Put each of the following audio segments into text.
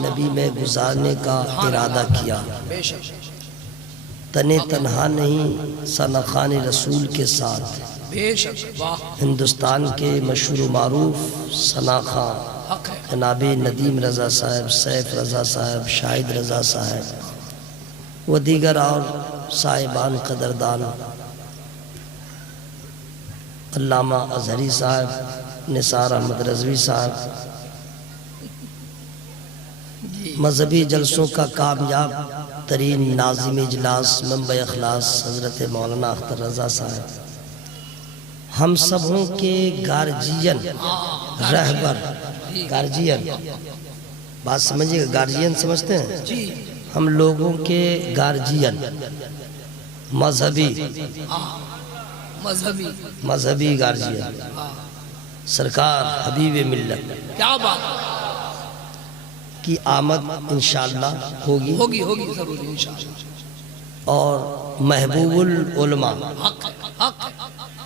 نبی میں گزارنے کا ارادہ کیا۔ تن تنہا نہیں سنخان رسول کے ساتھ، ہندوستان کے مشہور و معروف ثناخواں جناب ندیم رضا صاحب، سیف رضا صاحب، شاہد رضا صاحب و دیگر اور صاحبان قدردان، علامہ اظہری صاحب، نثار احمد رضوی صاحب، مذہبی جلسوں کا کامیاب ترین ناظم اجلاس منبع اخلاص حضرت مولانا اختر رضا صاحب، ہم سبوں کے گارجین رہبر، گارجین بات سمجھئے گا، گارجین سمجھتے ہیں؟ ہم لوگوں کے گارجین، مذہبی گارجین، سرکار حبیب ملت کیا بات کی آمد انشاءاللہ ہوگی ضرور انشاءاللہ، اور محبوب العلماء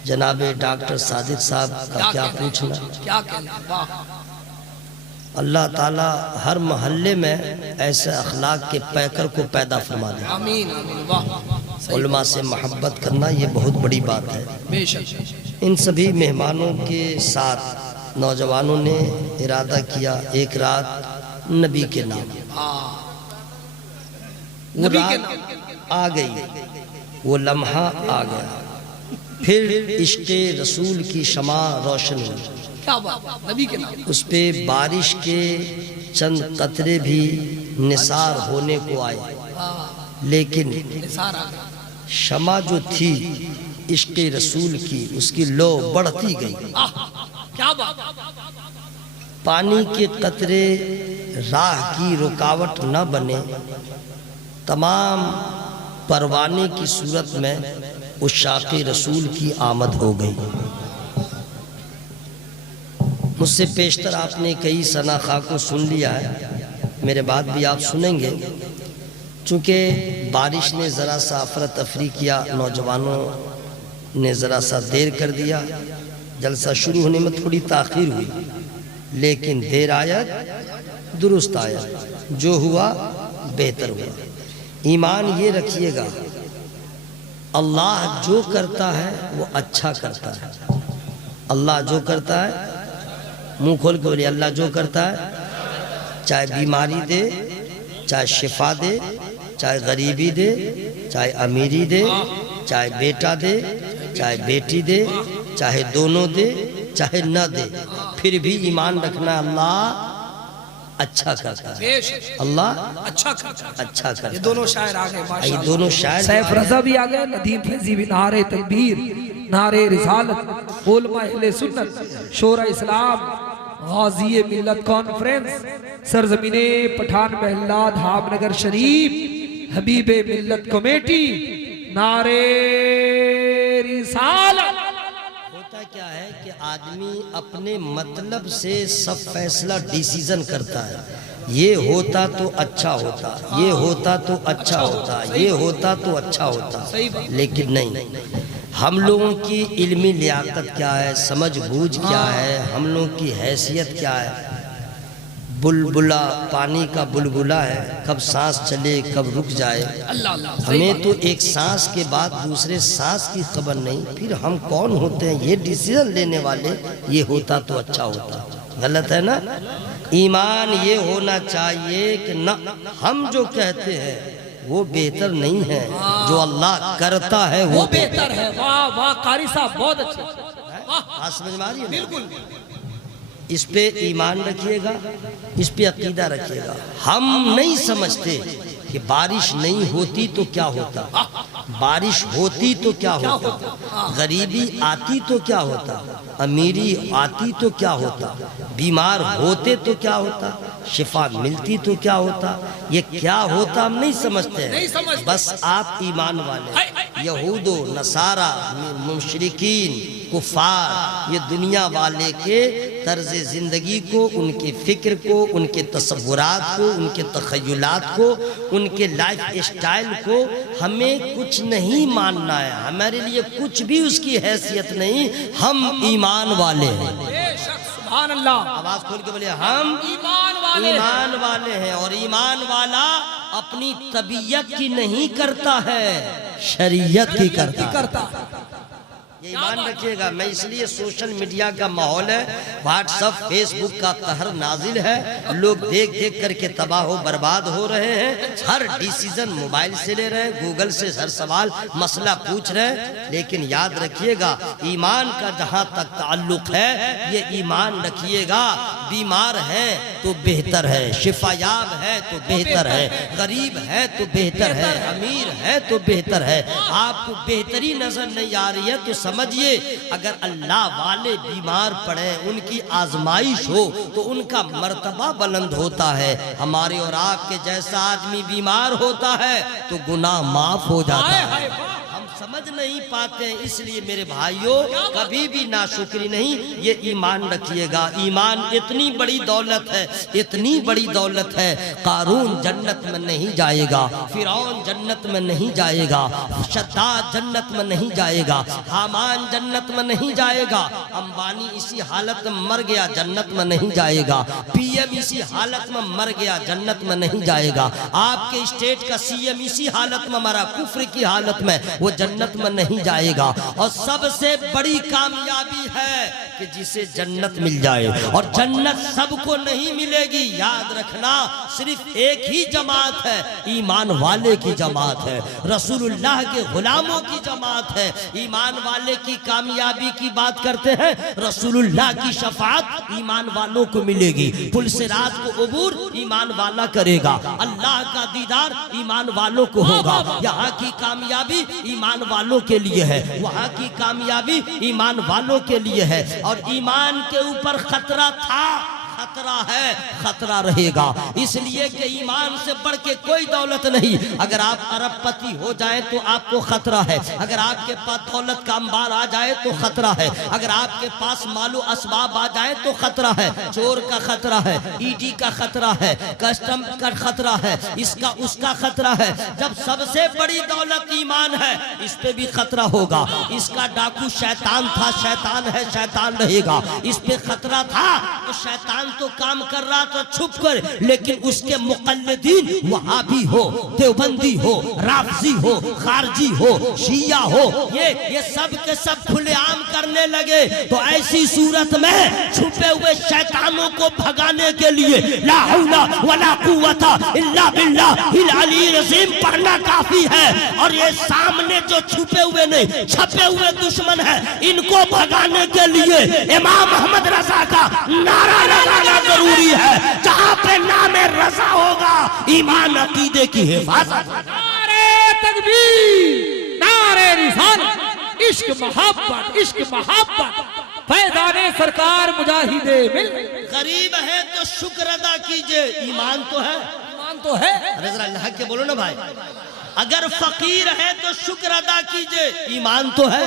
جناب ڈاکٹر صادق صاحب کا کیا پوچھنا، کیا کہنا، واہ اللہ تعالی ہر محلے میں ایسے اخلاق کے پیکر کو پیدا فرما دے۔ آمین آمین، واہ علماء سے محبت کرنا یہ بہت بڑی بات ہے۔ بے شک، ان سبھی مہمانوں کے ساتھ نوجوانوں نے ارادہ کیا ایک رات نبی کے نام، وہ رات آ گئی، وہ لمحہ آ گیا، پھر عشق رسول کی شمع روشن ہوئی، کیا بات، نبی کے نام، اس پہ بارش کے چند قطرے بھی نثار ہونے کو آئے، لیکن نثار آ گیا، شمع جو تھی عشق رسول کی، اس کی لو بڑھتی گئی، کیا بات، پانی کے قطرے راہ کی رکاوٹ نہ بنے، تمام پروانے کی صورت میں عشاق رسول کی آمد ہو گئی۔ مجھ سے پیشتر آپ نے کئی ثناخواں کو سن لیا ہے، میرے بعد بھی آپ سنیں گے، چونکہ بارش نے ذرا سا افراتفری کیا، نوجوانوں نے ذرا سا دیر کر دیا، جلسہ شروع ہونے میں تھوڑی تاخیر ہوئی، لیکن دیر آیت درست آیت، جو ہوا بہتر ہوا۔ ایمان یہ رکھیے گا، اللہ جو کرتا ہے وہ اچھا کرتا ہے، اللہ جو کرتا ہے، منہ کھول کے بولیے، اللہ جو کرتا ہے، چاہے بیماری دے، چاہے شفا دے، چاہے غریبی دے، چاہے امیری دے، چاہے بیٹا دے، چاہے بیٹی دے، چاہے دونوں دے، چاہے نہ دے، پھر بھی ایمان رکھنا اللہ اچھا کرتا ہے، اللہ اچھا کرتا ہے۔ اچھا کرتا ہے۔ یہ دونوں شاعر آگئے، یہ ماشاءاللہ، دونوں شاعر سیف رضا بھی آگئے، ندیم فیضی بھی، نعرہ تکبیر، نعرہ رسالت، علماء اہل سنت، شورا اسلام، غازی ملت کانفرنس، سرزمین پٹھان محلہ دھام نگر شریف، حبیب ملت کمیٹی، نعرہ رسالت۔ ہوتا کیا ہے کہ آدمی اپنے مطلب سے سب فیصلہ ڈیسیزن کرتا ہے، یہ ہوتا تو اچھا ہوتا، یہ ہوتا تو اچھا ہوتا، یہ ہوتا تو اچھا ہوتا، لیکن نہیں۔ ہم لوگوں کی علمی لیاقت کیا ہے، سمجھ بوجھ کیا ہے، ہم لوگوں کی حیثیت کیا ہے، بلبلا پانی کا بلبلا ہے، کب سانس چلے کب رک جائے، ہمیں تو ایک سانس کے بعد دوسرے سانس کی خبر نہیں، پھر ہم کون ہوتے ہیں یہ ڈیسیزن لینے والے، یہ ہوتا تو اچھا ہوتا، غلط ہے نا؟ ایمان یہ ہونا چاہیے کہ نہ، ہم جو کہتے ہیں وہ بہتر نہیں ہے، جو اللہ کرتا ہے وہ بہتر ہے۔ واہ واہ قاری صاحب، بہت اچھے، بات سمجھ میں آ رہی ہے؟ بالکل، اس پہ ایمان رکھیے گا، اس پہ عقیدہ رکھیے گا۔ ہم نہیں سمجھتے کہ بارش نہیں ہوتی تو کیا ہوتا، بارش ہوتی تو کیا ہوتا، غریبی آتی تو کیا ہوتا، امیری آتی تو کیا ہوتا، بیمار ہوتے تو کیا ہوتا، شفا ملتی تو کیا ہوتا، یہ کیا ہوتا ہم نہیں سمجھتے ہیں، بس آپ ایمان والے، یہود و نصارہ، مشرکین، کفار، یہ دنیا والے کے طرز زندگی کو، ان کے فکر کو، ان کے تصورات کو، ان کے تخیلات کو، ان کے لائف اسٹائل کو ہمیں کچھ نہیں ماننا ہے، ہمارے لیے کچھ بھی اس کی حیثیت نہیں، ہم ایمان والے ہیں۔ سبحان اللہ، آواز کھول کے بولے، ہم ایمان والے ایمان والے ہیں، اور ایمان والا اپنی طبیعت کی نہیں کرتا ہے، شریعت کی کرتا ہے۔ یہ ایمان رکھیے گا۔ میں اس لیے سوشل میڈیا کا ماحول ہے، واٹس اپ فیس بک کا قہر نازل ہے، لوگ دیکھ دیکھ کر کے تباہ و برباد ہو رہے ہیں، ہر ڈیسیزن موبائل سے لے رہے ہیں، گوگل سے ہر سوال مسئلہ پوچھ رہے ہیں۔ لیکن یاد رکھیے گا ایمان کا جہاں تک تعلق ہے، یہ ایمان رکھیے گا، بیمار ہے تو بہتر ہے، شفا یاب ہے تو بہتر ہے، غریب ہے تو بہتر ہے، امیر ہے تو بہتر ہے۔ آپ کو بہتری نظر نہیں آ رہی ہے تو سمجھئے اگر اللہ والے بیمار پڑے، ان کی آزمائش ہو تو ان کا مرتبہ بلند ہوتا ہے۔ ہمارے اور آپ کے جیسا آدمی بیمار ہوتا ہے تو گناہ معاف ہو جاتا ہے۔ ہم سمجھ نہیں پاتے ہیں، اس لیے میرے بھائیوں کبھی بھی ناشکری نہیں، یہ ایمان رکھیے گا۔ ایمان اتنی بڑی دولت ہے، اتنی بڑی دولت ہے، قارون جنت میں نہیں جائے گا، فرعون جنت میں نہیں جائے گا، شداد جنت میں نہیں جائے گا، حامان جنت میں نہیں جائے گا، امبانی اسی حالت میں مر گیا جنت میں نہیں جائے گا، پی ایم اسی حالت میں مر گیا جنت میں نہیں جائے گا، آپ کے اسٹیٹ کا سی ایم اسی حالت میں مرا کفر کی حالت میں، وہ جنت میں نہیں جائے گا۔ اور سب سے بڑی کامیابی ہے کہ جسے جنت مل جائے، اور جنت سب کو نہیں ملے گی، یاد رکھنا صرف ایک ہی جماعت ہے، ایمان والے کی جماعت ہے، رسول اللہ کے غلاموں کی جماعت ہے۔ ایمان والے کی کامیابی کی بات کرتے ہیں، رسول اللہ کی شفاعت ایمان والوں کو ملے گی، پل صراط کو عبور ایمان والا کرے گا، اللہ کا دیدار ایمان والوں کو ہوگا۔ یہاں کی کامیابی ایمان والوں کے لیے ہے، وہاں کی کامیابی ایمان والوں کے لیے ہے، اور ایمان کے اوپر خطرہ تھا، خطرہ ہے، خطرہ رہے گا، اس لیے کہ ایمان سے بڑھ کے کوئی دولت نہیں۔ اگر آپ ارب پتی ہو جائیں تو آپ کو خطرہ ہے، اگر آپ کے پاس دولت کا انبار آ جائے تو خطرہ ہے، اگر آپ کے پاس مال و اسباب آ جائے تو خطرہ ہے، چور کا خطرہ ہے، ای ڈی کا خطرہ ہے، کسٹم کا خطرہ ہے، اس کا خطرہ ہے۔ جب سب سے بڑی دولت ایمان ہے، اس پہ بھی خطرہ ہوگا۔ اس کا ڈاکو شیطان تھا، شیطان ہے، شیطان رہے گا، اس پہ خطرہ تھا تو شیطان تو کام کر رہا تھا چھپ کر، لیکن اس کے مقلدین وہابی ہو، دیوبندی ہو، رافضی ہو، خارجی ہو، شیعہ ہو، یہ سب کے سب کھلے عام کرنے لگے۔ تو ایسی صورت میں چھپے ہوئے شیطانوں کو بھگانے کے لیے لا حول ولا قوت الا باللہ العلی العظیم پڑھنا کافی ہے، اور یہ سامنے جو چھپے ہوئے نہیں چھپے ہوئے دشمن ہیں، ان کو بھگانے کے لیے امام احمد رضا کا نعرہ لگانا ضروری ہے۔ جہاں پہ نام رضا ہوگا ایمان عقیدے کی حفاظت۔ نعرہ تکبیر، نعرہ رسالت، عشق محبت، عشق محبت، فیضان سرکار مجاہد ملت۔ غریب ہے تو شکر ادا کیجئے، ایمان تو ہے، ایمان تو ہے۔ ارے ذرا اللہ کے بولو نا بھائی، اگر فقیر ہے تو شکر ادا کیجئے، ایمان تو ہے۔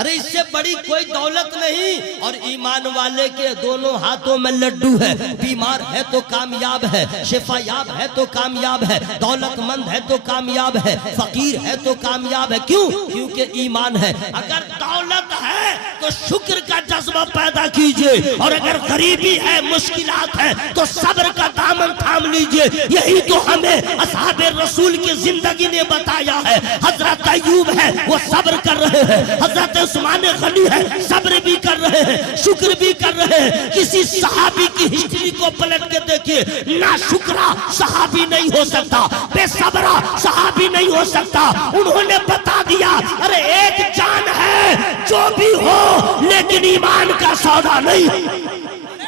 ارے اس سے بڑی کوئی دولت نہیں، اور ایمان والے کے دونوں ہاتھوں میں لڈو ہے، بیمار ہے تو کامیاب ہے، شفا یاب ہے تو کامیاب ہے، دولت مند ہے تو کامیاب ہے، فقیر ہے تو کامیاب ہے۔ کیوں؟ کیونکہ ایمان ہے۔ اگر دولت ہے تو شکر کا جذبہ پیدا کیجئے، اور اگر غریبی ہے، مشکلات ہے تو صبر کا دامن تھام لیجئے۔ یہی تو ہمیں اصحاب رسول کی زندگی نے بتایا ہے۔ حضرت ایوب ہے وہ صبر کر رہے ہیں، حضرت عثمان غنی ہے صبر بھی کر رہے ہیں، شکر بھی کر رہے ہیں۔ کسی صحابی کی ہسٹری کو پلٹ کے دیکھیے، ناشکرا صحابی نہیں ہو سکتا، بے صبرا صحابی نہیں ہو سکتا۔ انہوں نے بتا دیا ارے ایک جان ہے جو بھی ہو لیکن ایمان کا سودا نہیں۔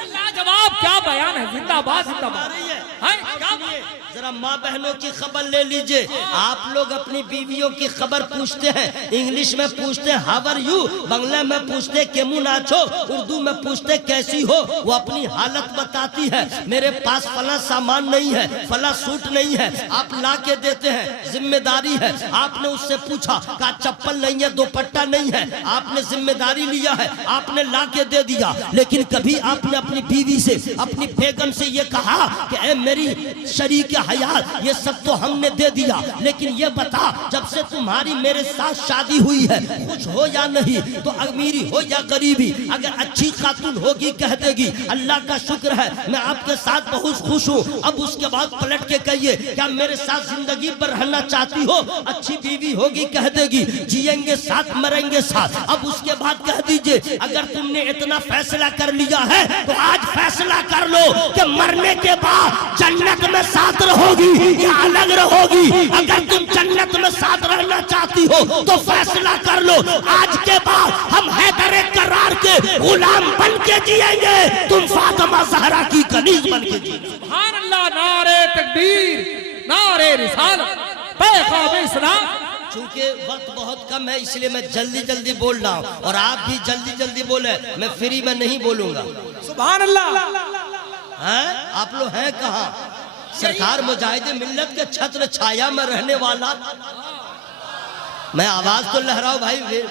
لاجواب کیا بیان ہے، زندہ باد زندہ باد۔ ذرا ماں بہنوں کی خبر لے لیجئے۔ آپ لوگ اپنی بیویوں کی خبر پوچھتے ہیں، انگلش میں پوچھتے ہیں ہاؤ آر یو، بنگلہ میں پوچھتے کیمون آچھو، اردو میں پوچھتے کیسی ہو۔ وہ اپنی حالت بتاتی ہے، میرے پاس فلاں سامان نہیں ہے، فلاں سوٹ نہیں ہے، آپ لا کے دیتے ہیں، ذمہ داری ہے۔ آپ نے اس سے پوچھا کہا چپل نہیں ہے، دوپٹہ نہیں ہے، آپ نے ذمہ داری لیا ہے، آپ نے لا کے دے دیا۔ لیکن کبھی آپ نے اپنی بیوی سے، اپنی بیگم سے یہ کہا کہ اے میری شریک حیات، یہ سب تو ہم نے دے دیا، لیکن یہ بتا جب سے تمہاری میرے ساتھ شادی ہوئی ہے خوش ہو یا نہیں؟ تو امیری ہو یا غریبی، اگر اچھی خاتون ہوگی کہہ دے گی اللہ کا شکر ہے میں آپ کے ساتھ بہت خوش ہوں۔ اب اس کے بعد پلٹ کے کہیے کیا میرے ساتھ زندگی پر رہنا چاہتی ہو؟ اچھی بیوی ہوگی کہہ دے گی جیئیں گے ساتھ مریں گے ساتھ۔ اب اس کے بعد کہہ دیجئے اگر تم نے اتنا فیصلہ کر لیا ہے تو آج فیصلہ کر لو کہ مرنے کے بعد جنت میں ساتھ رہو گی یا الگ رہو گی۔ اگر تم جنت میں ساتھ رہنا چاہتی ہو تو فیصلہ کر لو آج کے بعد ہم حیدر کرار کے غلام بن کے جیئیں گے، تم فاطمہ زہرا کی کنیز بن کے جیئیں گے۔ سبحان اللہ، نعرہ تکبیر، نعرہ رسالت، پیغام اسلام۔ چونکہ وقت بہت کم ہے اس لیے میں جلدی جلدی بول رہا ہوں اور آپ بھی جلدی جلدی بولیں، میں فری میں نہیں بولوں گا۔ سبحان اللہ۔ آپ لوگ ہیں کہاں؟ سرکار مجاہد ملت کے چھتر چھایا میں رہنے والا، میں آواز تو لہراؤ بھائی،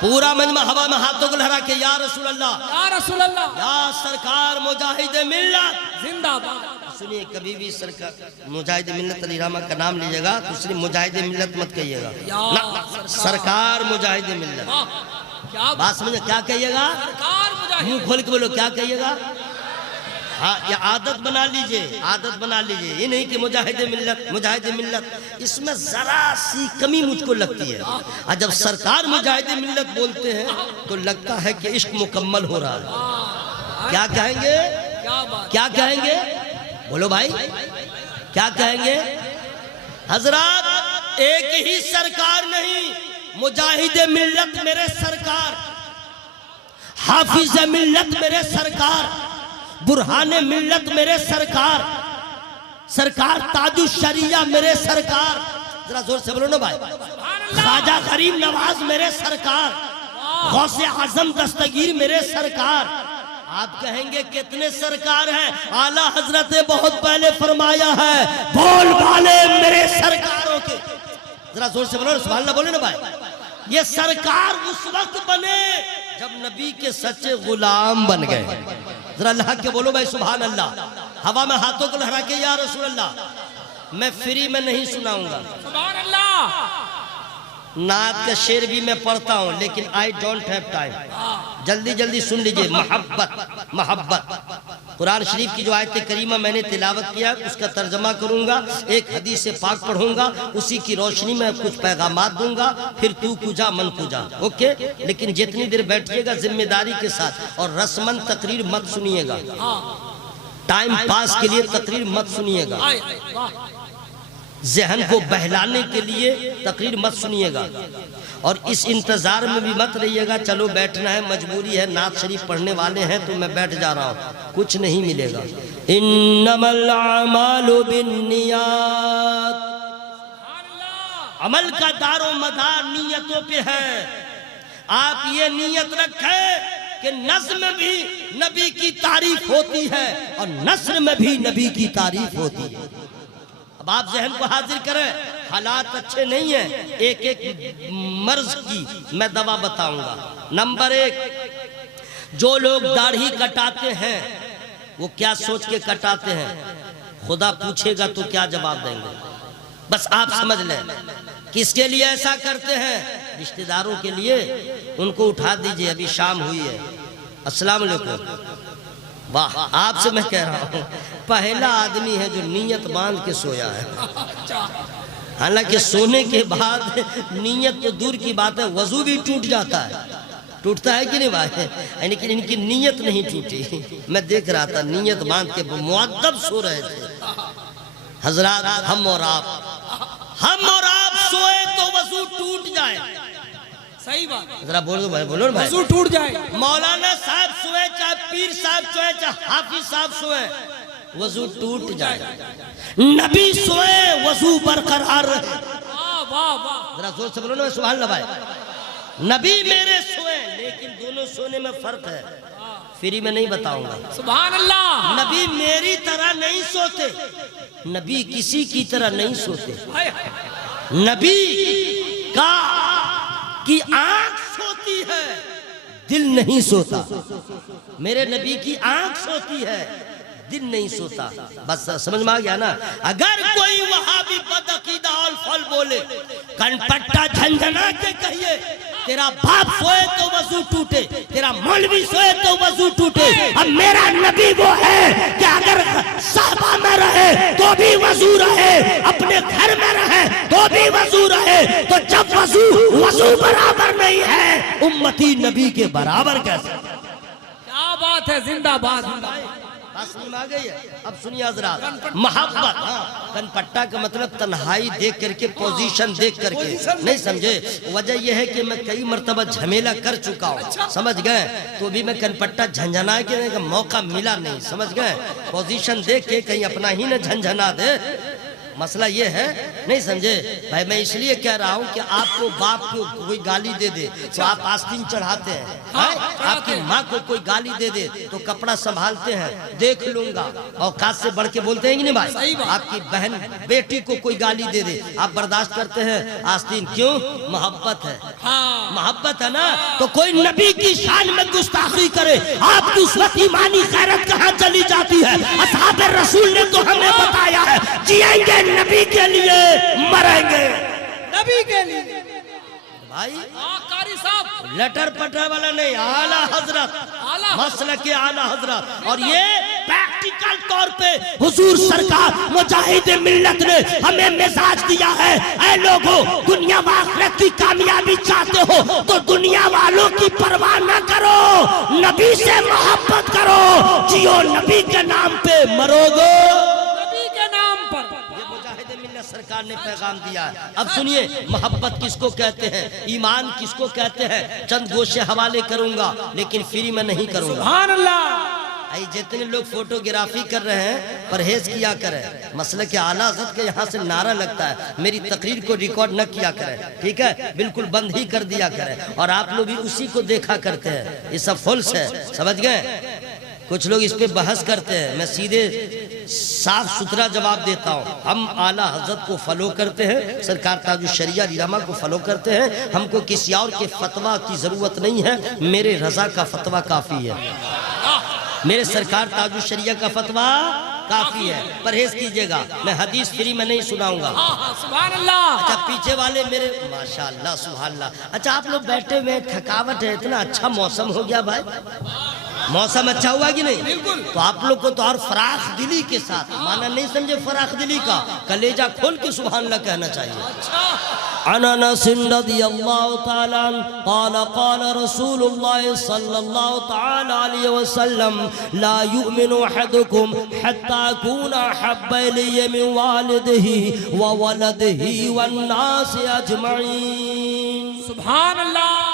پورا مجمع ہوا میں ہاتھوں کو لہرا کے یا رسول اللہ، یا رسول اللہ، یا سرکار مجاہد ملت زندہ باد۔ سنیے کبھی بھی سرکار مجاہد ملت علی رحمہ کا نام لیجئے گا تو صرف مجاہد ملت مت کہیے گا، سرکار مجاہد ملت۔ بات سمجھے کیا کہیے گا؟ منہ کھول کے بولو کیا کہیے گا؟ ہاں یہ عادت بنا لیجئے، عادت بنا لیجئے، یہ نہیں کہ مجاہد ملت مجاہد ملت، اس میں ذرا سی کمی مجھ کو لگتی ہے۔ اور جب سرکار مجاہد ملت بولتے ہیں تو لگتا ہے کہ عشق مکمل ہو رہا ہے۔ کیا کہیں گے؟ کیا کہیں گے؟ بولو بھائی کیا کہیں گے؟ حضرات ایک ہی سرکار نہیں، مجاہد ملت میرے سرکار، حافظ ملت میرے سرکار، برہان ملت میرے سرکار، سرکار تاج الشریعہ میرے سرکار، ذرا زور سے بولو نا بھائی، خواجہ غریب نواز میرے سرکار، غوث اعظم دستگیر میرے سرکار۔ آپ کہیں گے کتنے سرکار ہیں؟ اعلیٰ حضرت نے بہت پہلے فرمایا ہے بول بالے میرے سرکاروں کے، ذرا زور سے بولو سبحان اللہ بولے نا بھائی۔ یہ سرکار اس وقت بنے جب نبی کے سچے غلام بن گئے، ذرا اللہ کے بولو بھائی سبحان اللہ، ہوا میں ہاتھوں کو لہرا کے یا رسول اللہ۔ میں فری میں نہیں سناؤں گا، سبحان اللہ۔ نعت کا شعر بھی میں پڑھتا ہوں لیکن I don't have time، جلدی جلدی سن لیجئے۔ محبت محبت، قرآن شریف کی جو آیت کریمہ میں نے تلاوت کیا اس کا ترجمہ کروں گا، ایک حدیث پاک پڑھوں گا، اسی کی روشنی میں کچھ پیغامات دوں گا، پھر تو کجا من کجا، اوکے؟ لیکن جتنی دیر بیٹھیے گا ذمہ داری کے ساتھ اور رسمن تقریر مت سنیے گا، ٹائم پاس کے لیے تقریر مت سنیے گا، ذہن کو بہلانے کے لیے تقریر مت سنیے گا، اور اس انتظار میں بھی مت رہیے گا چلو بیٹھنا ہے مجبوری ہے نعت شریف پڑھنے والے ہیں تو میں بیٹھ جا رہا ہوں، کچھ نہیں ملے گا۔ انما الاعمال بالنیات، عمل کا دار و مدار نیتوں پہ ہے۔ آپ یہ نیت رکھیں کہ نظم میں بھی نبی کی تعریف ہوتی ہے اور نثر میں بھی نبی کی تعریف ہوتی ہے۔ اب آپ ذہن کو حاضر کریں، حالات اچھے نہیں ہیں، ایک ایک مرض کی میں دوا بتاؤں گا۔ نمبر ایک، جو لوگ داڑھی کٹاتے ہیں وہ کیا سوچ کے کٹاتے ہیں؟ خدا پوچھے گا تو کیا جواب دیں گے؟ بس آپ سمجھ لیں کس کے لیے ایسا کرتے ہیں؟ رشتہ داروں کے لیے۔ ان کو اٹھا دیجئے، ابھی شام ہوئی ہے۔ السلام علیکم۔ واہ، آپ سے میں کہہ رہا ہوں پہلا آدمی ہے جو نیت باندھ کے سویا ہے، حالانکہ سونے کے بعد نیت تو دور کی بات ہے وضو بھی ٹوٹ جاتا ہے، ٹوٹتا ہے کہ نہیں بھائی؟ لیکن ان کی نیت نہیں ٹوٹی، میں دیکھ رہا تھا نیت باندھ کے مؤدب سو رہے تھے۔ حضرات ہم اور آپ سوئے تو وضو ٹوٹ جائے، صحیح بات، ذرا بولو بھائی، بولو بھائی، وضو ٹوٹ جائے۔ مولانا صاحب سوئے چاہے پیر صاحب سوئے چاہے حافظ صاحب سوئے وضو ٹوٹ جائے، نبی سوئے وضو برقرار رہے۔ ذرا زور سے بولو نا سبحان اللہ بھائی۔ نبی میرے سوئے لیکن دونوں سونے میں فرق ہے، فری میں نہیں بتاؤں گا۔ سبحان اللہ۔ نبی میری طرح نہیں سوتے، نبی کسی کی طرح نہیں سوتے، نبی کی آنکھ سوتی ہے دل نہیں سوتا، میرے نبی کی آنکھ سوتی ہے دن نہیں سوتا. بس سمجھ میں آ گیا نا. اگر کوئی وہابی بدعقیدہ اور فل بولے کن پٹا جھنجھنا کے کہیے تیرا باپ سوئے تو وضو ٹوٹے, تیرا مولوی سوئے تو وضو ٹوٹے. اب میرا نبی وہ ہے کہ اگر صحابہ میں رہے تو بھی وضو رہے, اپنے گھر میں رہے تو بھی وضو رہے. تو جب وضو برابر نہیں ہے, امتی نبی کے برابر کیسے؟ کیا بات ہے, زندہ باد. بات سمجھ میں آ گئی ہے؟ اب سنیے حضرات, محبت, کن پٹا کا مطلب تنہائی دیکھ کر کے, پوزیشن دیکھ کر کے, نہیں سمجھے؟ وجہ یہ ہے کہ میں کئی مرتبہ جھمیلا کر چکا ہوں, سمجھ گئے؟ تو بھی میں کن پٹا جھنجھنا کے موقع ملا نہیں, سمجھ گئے؟ پوزیشن دیکھ کے کہیں اپنا ہی نہ جھنجھنا دے. مسئلہ یہ ہے, نہیں سمجھے بھائی؟ میں اس لیے کہہ رہا ہوں کہ آپ کو باپ کو کوئی گالی دے دے تو آپ آستین چڑھاتے ہیں, آپ کی ماں کو کوئی گالی دے دے تو کپڑا سنبھالتے ہیں, دیکھ لوں گا, اوقات سے بڑھ کے بولتے ہیں کہ نہیں بھائی؟ آپ کی بہن بیٹی کو کوئی گالی دے دے آپ برداشت کرتے ہیں آستین, کیوں؟ محبت ہے, محبت ہے نا. تو کوئی نبی کی شان میں گستاخی کرے, آپ کی اس وقت ایمانی غیرت کہاں چلی جاتی ہے؟ اصحاب رسول نے تو ہمیں بتایا ہے, جیئیں گے نبی کے لیے, مریں گے نبی کے لیے. بھائی قاری صاحب لٹر پٹر والا نہیں, اعلیٰ حضرت, مسلک اعلیٰ حضرت. اور یہ پریکٹیکل طور پہ حضور سرکار مجاہد ملت نے ہمیں مزاج دیا ہے. اے لوگوں, دنیا و آخرت کی کامیابی چاہتے ہو تو دنیا والوں کی پرواہ نہ کرو, نبی سے محبت کرو, جیو نبی کے نام پہ, مرو گو نبی کے نام پر. سرکار نے پیغام دیا ہے. اب سنیے, محبت کس کو کہتے ہیں, ایمان کس کو کہتے ہیں, چند گوشے حوالے کروں گا لیکن فری میں نہیں کروں گا. سبحان اللہ. جتنے لوگ فوٹوگرافی کر رہے ہیں پرہیز کیا کریں. مسلک اعلیٰ حضرت کے یہاں سے نعرہ لگتا ہے, میری تقریر کو ریکارڈ نہ کیا کریں, ٹھیک ہے؟ بالکل بند ہی کر دیا کریں. اور آپ لوگ بھی اسی کو دیکھا کرتے ہیں, یہ سب فالس ہے, سمجھ گئے؟ کچھ لوگ اس پہ بحث کرتے ہیں, میں سیدھے صاف ستھرا جواب دیتا ہوں. ہم اعلیٰ حضرت کو فالو کرتے ہیں, سرکار تاج الشریعہ علی رحمہ کو فالو کرتے ہیں. ہم کو کسی اور کے فتویٰ کی ضرورت نہیں ہے, میرے رضا کا فتویٰ کافی ہے, میرے سرکار تاج الشریعہ کا فتویٰ کافی ہے. پرہیز کیجئے گا, میں حدیث فری میں نہیں سناؤں گا. سبحان اللہ. اچھا پیچھے والے میرے, ماشاءاللہ سبحان اللہ. اچھا آپ لوگ بیٹھے ہوئے, تھکاوٹ ہے, اتنا اچھا موسم ہو گیا بھائی, موسم اچھا ہوا کہ نہیں؟ تو آپ لوگ کو تو اور فراخ دلی کے ساتھ, مانا نہیں سمجھے فراخ دلی کا, کلیجہ کھول کے سبحان اللہ کہنا چاہیے. عن انس رضی اللہ تعالی عنہ قال قال رسول اللہ صلی اللہ تعالی علیہ وسلم لا یؤمن احدکم حتی اکون احب الی من والدہ وولدہ والناس اجمعین. سبحان اللہ.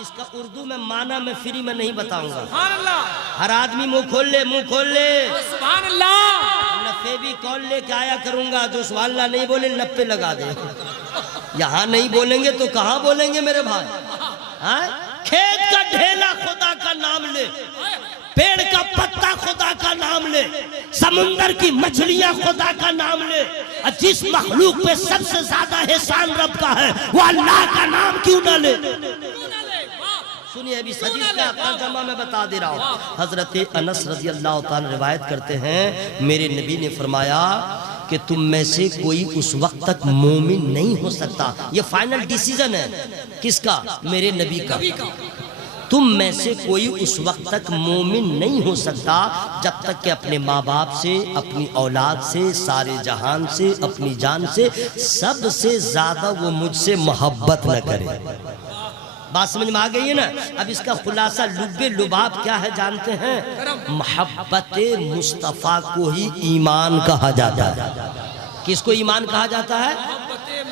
اس کا اردو میں معنی میں فری میں نہیں بتاؤں گا. سبحان اللہ. ہر آدمی منہ کھول لے, منہ کھول لے. سبحان اللہ. فیبی کال لے کے آیا کروں گا, جو سبحان اللہ نہیں بولے لب پہ لگا دے. یہاں نہیں بولیں گے تو کہاں بولیں گے میرے بھائی؟ کھیت کا ڈھیلا خدا کا نام لے, پیڑ کا پتا خدا کا نام لے, سمندر کی مچھلیاں خدا کا نام لے. جس مخلوق پہ سب سے زیادہ احسان رب کا ہے وہ اللہ کا نام کیوں نہ لے؟ سنیے ابھی حدیث کا ترجمہ میں بتا دے رہا ہوں. حضرت انس رضی اللہ تعالی روایت کرتے ہیں, میرے نبی نے فرمایا کہ تم میں سے کوئی اس وقت تک مومن نہیں ہو سکتا. یہ فائنل ڈیسیزن ہے کس کا؟ میرے نبی کا. تم میں سے کوئی اس وقت تک مومن نہیں ہو سکتا جب تک کہ اپنے ماں باپ سے, اپنی اولاد سے, سارے جہان سے, اپنی جان سے, سب سے زیادہ وہ مجھ سے محبت نہ کرے. بات سمجھ میں آ گئی ہے نا؟ اب اس کا خلاصہ لب لباب کیا ہے جانتے ہیں؟ محبت مصطفیٰ کو ہی ایمان کہا جاتا ہے. کس کو ایمان کہا جاتا ہے؟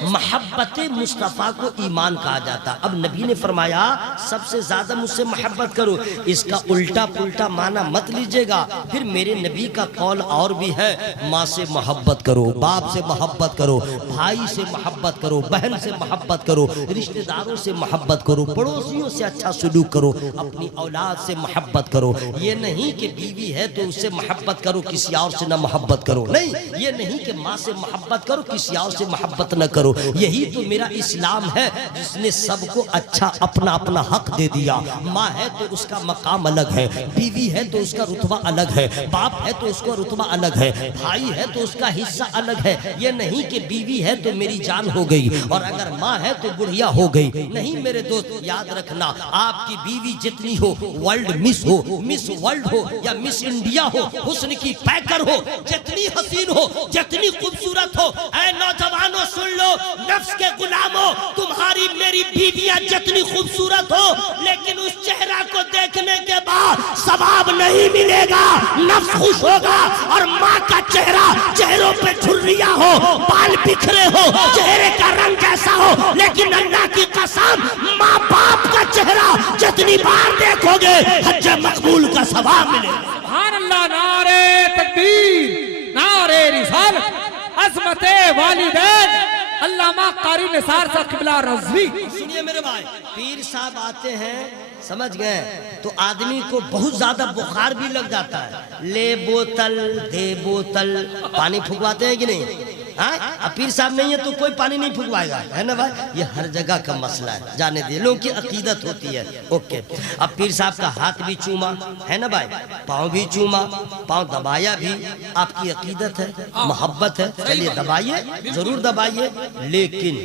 محبت مصطفیٰ کو ایمان کہا جاتا. اب نبی نے فرمایا سب سے زیادہ مجھ سے محبت کرو. اس کا الٹا پلٹا معنی مت لیجئے گا. پھر میرے نبی کا قول اور بھی ہے, ماں سے محبت کرو, باپ سے محبت کرو, بھائی سے محبت کرو, بہن سے محبت کرو, رشتہ داروں سے محبت کرو, پڑوسیوں سے اچھا سلوک کرو, اپنی اولاد سے محبت کرو. یہ نہیں کہ بیوی ہے تو اس سے محبت کرو, کسی اور سے نہ محبت کرو. نہیں, یہ نہیں کہ ماں سے محبت کرو, کسی اور سے محبت نہ کرو. کرو. یہی تو میرا اسلام ہے جس نے سب کو اچھا اپنا اپنا حق دے دیا. ماں ہے تو اس کا مقام الگ ہے, بیوی ہے تو اس کا رتبہ الگ ہے, باپ ہے تو اس کا رتبہ الگ ہے, بھائی ہے تو اس کا حصہ الگ ہے. یہ نہیں کہ بیوی ہے تو میری جان ہو گئی اور اگر ماں ہے تو بڑھیا ہو گئی. نہیں میرے دوست, یاد رکھنا, آپ کی بیوی جتنی ہو, ورلڈ مس ہو, مس ورلڈ ہو یا مس انڈیا ہو, حسن کی پیکر ہو, جتنی حسین ہو, جتنی خوبصورت ہو, اے نوجوانوں سن لو, نفس کے غلاموں, تمہاری میری بیویاں جتنی خوبصورت ہو لیکن اس چہرہ کو دیکھنے کے بعد ثواب نہیں ملے گا, نفس خوش ہوگا. اور ماں کا چہرہ, چہروں پہ جھریاں ہو, بال بکھرے ہو, چہرے کا رنگ کیسا ہو, لیکن اللہ کی قسم ماں باپ کا چہرہ جتنی بار دیکھو گے حج مقبول کا ثواب ملے گا. سبحان اللہ. نعرہ تکبیر, نعرہ رسالت, عظمت والدین علامہ قاری نثار صاحب قبلہ رضوی. سنیے میرے بھائی, پیر صاحب آتے ہیں, سمجھ گئے, تو آدمی کو بہت زیادہ بخار بھی لگ جاتا ہے, لے بوتل دے بوتل, پانی پھکواتے ہیں کہ نہیں؟ اب پیر صاحب نہیں ہے تو کوئی پانی نہیں پھکوائے گا, ہے نا بھائی؟ یہ ہر جگہ کا مسئلہ ہے, جانے دے, لوگوں کی عقیدت ہوتی ہے. اوکے, اب پیر صاحب کا ہاتھ بھی چوما, ہے نا بھائی, پاؤں بھی چوما, پاؤں دبایا بھی, آپ کی عقیدت ہے, محبت ہے, چلیے دبائیے, ضرور دبائیے, لیکن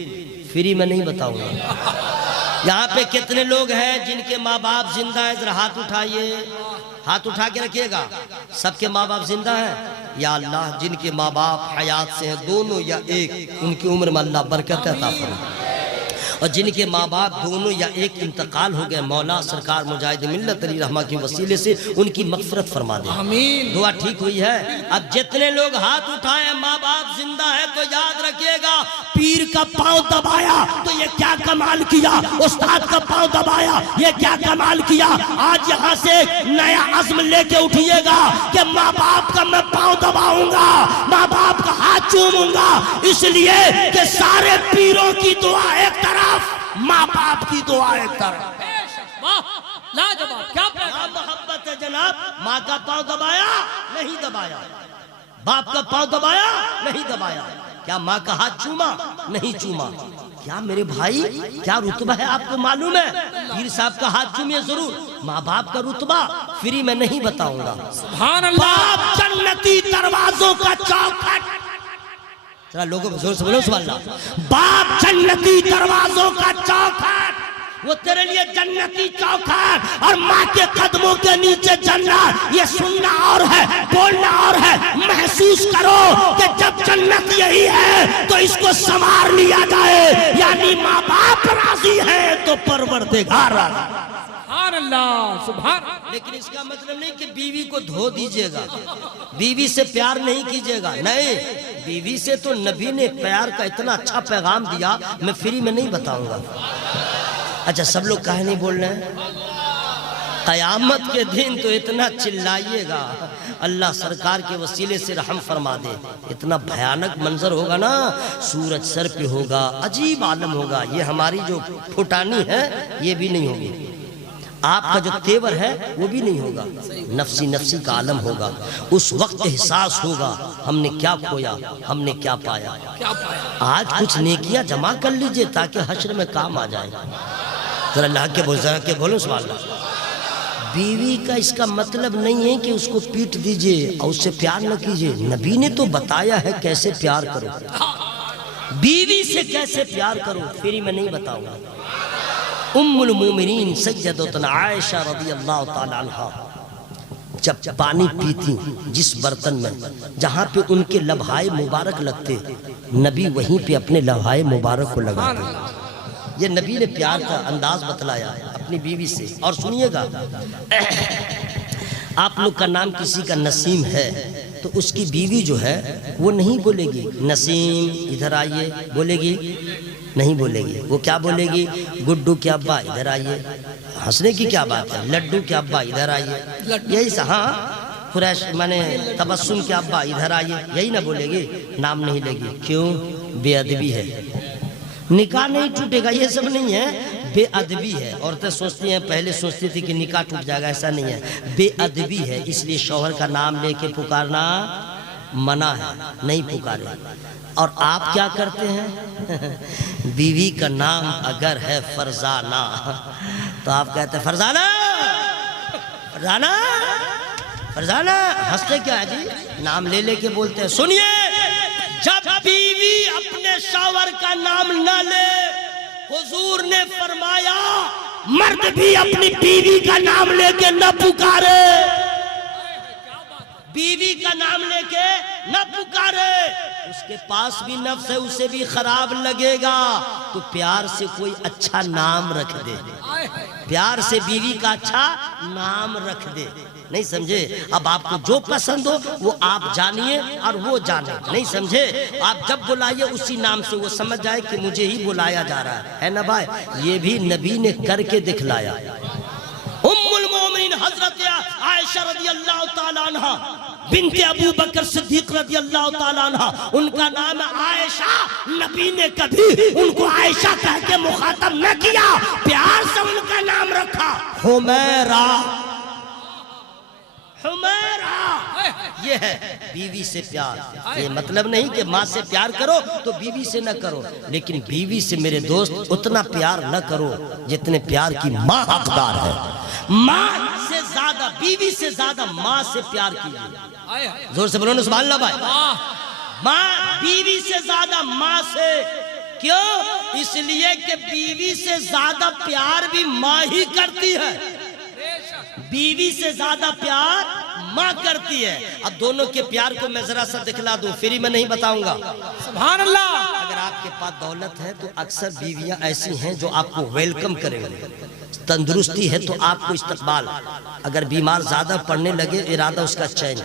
فری میں نہیں بتاؤں گا. یہاں پہ کتنے لوگ ہیں جن کے ماں باپ زندہ ہیں؟ ذرا ہاتھ اٹھائیے, ہاتھ اٹھا کے رکھیے گا. سب کے ماں باپ زندہ ہیں؟ یا اللہ جن کے ماں باپ حیات سے ہیں, دونوں یا ایک, ان کی عمر میں اللہ برکت عطا فرمائے. اور جن کے ماں باپ دونوں یا ایک انتقال ہو گئے, مولا سرکار مجاہد ملت علی رحمہ کے وسیلے سے ان کی مغفرت فرما دے. آمین. دعا ٹھیک ہوئی ہے. اب جتنے لوگ ہاتھ اٹھائے ماں باپ زندہ ہے تو یاد رکھیے گا, پیر کا پاؤں دبایا تو یہ کیا کمال کیا, استاد کا پاؤں دبایا یہ کیا کمال کیا. آج یہاں سے نیا عزم لے کے اٹھیے گا کہ ماں باپ کا میں پاؤں دباؤں گا, ماں باپ کا ہاتھ چوموں گا, اس لیے کہ سارے پیروں کی دعا ایک طرف, ماں باپ کی دعا ایک طرف. لاجواب, کیا کیا محبت ہے جناب. ماں کا پاؤں دبایا نہیں دبایا, باپ کا پاؤں دبایا نہیں دبایا, کیا ماں کا ہاتھ چوما نہیں چوما. کیا میرے بھائی, کیا رتبہ ہے آپ کو معلوم ہے؟ پیر صاحب کا ہاتھ چومیے ضرور, ماں باپ کا رتبہ فری میں نہیں بتاؤں گا. سبحان اللہ. باپ جنتی دروازوں کا چوکھٹ, ذرا لوگوں کو زور سے بولو سبحان اللہ. باپ جنتی دروازوں کا چوکھٹ, وہ تیرے لیے جنتی چوکھٹ, اور ماں کے قدموں کے نیچے جنت. یہ سننا اور ہے, بولنا اور ہے. محسوس کرو کہ جب جنت یہی ہے تو اس کو سنوار لیا جائے, یعنی ماں باپ راضی ہے تو پروردگار راضی. سبحان اللہ. سبحان. لیکن اس کا مطلب نہیں کہ بیوی کو دھو دیجئے گا, بیوی سے پیار نہیں کیجئے گا, نہیں. بیوی سے تو نبی نے پیار کا اتنا اچھا پیغام دیا, میں فری میں نہیں بتاؤں گا. اچھا سب لوگ کہے نہیں بول رہے ہیں؟ قیامت کے دن تو اتنا چلائیے گا, اللہ سرکار کے وسیلے سے رحم فرما دے. اتنا بھیانک منظر ہوگا نا, سورج سر پہ ہوگا, عجیب عالم ہوگا. یہ ہماری جو پھٹانی ہے یہ بھی نہیں ہوگی, آپ کا جو تیور ہے وہ بھی نہیں ہوگا, نفسی نفسی کا عالم ہوگا. اس وقت احساس ہوگا ہم نے کیا کھویا, ہم نے کیا پایا. آج کچھ نیکیاں جمع کر لیجئے تاکہ حشر میں کام آ جائے. ذرا اللہ کے بولو سبحان اللہ. بیوی کا اس کا مطلب نہیں ہے کہ اس کو پیٹ دیجئے اور اس سے پیار نہ کیجئے. نبی نے تو بتایا ہے کیسے پیار کرو, بیوی سے کیسے پیار کرو, فری میں نہیں بتاؤں گا. ام المومنین سیدتنا عائشہ رضی اللہ تعالی عنہ جب پانی پیتی جس برتن میں جہاں پہ ان کے لبھائے مبارک لگتے, نبی وہیں پہ اپنے لبھائے مبارک کو لگاتے. یہ نبی نے پیار کا انداز بتلایا اپنی بیوی سے. اور سنیے گا, آپ لوگ کا نام کسی کا نسیم ہے تو اس کی بیوی جو ہے وہ نہیں بولے گی نسیم ادھر آئیے, بولے گی نہیں بولے گی. وہ کیا بولے گی, گڈو کے ابا ادھر آئیے. ہنسنے کی کیا بات ہے, لڈو کے ابا ادھر آئیے, یہی سا. ہاں قریش مانے تبسم کے ابا ادھر آئیے, یہی نہ بولے گی, نام نہیں لے گی. کیوں؟ بے ادبی ہے. نکاح نہیں ٹوٹے گا یہ سب نہیں ہے, بے ادبی ہے. عورتیں سوچتی ہیں, پہلے سوچتی تھی کہ نکاح ٹوٹ جائے گا, ایسا نہیں ہے, بے ادبی ہے. اس لیے شوہر کا نام لے کے پکارنا منع ہے، نہیں پکارے۔ اور آپ کیا کرتے ہیں؟ بیوی کا نام اگر ہے فرزانہ تو آپ کہتے ہیں فرزانہ فرزانہ فرزانہ، ہنستے کیا ہے جی؟ نام لے لے کے بولتے ہیں۔ سنیے، جب بیوی اپنے شوہر کا نام نہ لے، حضور نے فرمایا مرد بھی اپنی بیوی کا نام لے کے نہ پکارے، بیوی کا نام لے کے نہ پکارے، اس کے پاس بھی نفس ہے، اسے بھی خراب لگے گا، تو پیار سے کوئی اچھا نام رکھ دے، پیار سے بیوی کا اچھا نام رکھ دے، نہیں سمجھے؟ اب آپ کو جو پسند ہو وہ آپ جانیے اور وہ جانے، نہیں سمجھے؟ آپ جب بلائیے اسی نام سے، وہ سمجھ جائے کہ مجھے ہی بلایا جا رہا ہے نا بھائی؟ یہ بھی نبی نے کر کے دکھلایا۔ ام المومنین حضرت عائشہ رضی اللہ تعالیٰ عنہ بنت ابو بکر صدیق رضی اللہ تعالیٰ عنہ، ان کا نام عائشہ، نبی نے کبھی ان کو عائشہ کہہ کے مخاطب نہ کیا، پیار سے ان کا نام رکھا حمیرہ، حمیرہ۔ یہ ہے بیوی سے پیار۔ یہ مطلب نہیں کہ ماں سے پیار کرو تو بیوی سے نہ کرو، لیکن بیوی سے میرے دوست اتنا پیار نہ کرو جتنے پیار کی ماں حقدار ہے۔ ماں سے زیادہ، بیوی سے زیادہ ماں سے پیار کیجیے۔ زور سے بولو نا سبحان اللہ بھائی۔ ماں، بیوی سے زیادہ ماں سے، کیوں؟ اس لیے کہ بیوی سے زیادہ پیار بھی ماں ہی کرتی ہے، بیوی سے زیادہ پیار ماں کرتی ہے۔ اب دونوں کے پیار کو میں ذرا سا دکھلا دوں، فری میں نہیں بتاؤں گا۔ سبحان اللہ۔ اگر آپ کے پاس دولت ہے تو اکثر بیویاں ایسی ہیں جو آپ کو ویلکم کریں گے، تندرستی ہے تو آپ کو استقبال، اگر بیمار زیادہ پڑنے لگے ارادہ اس کا چین،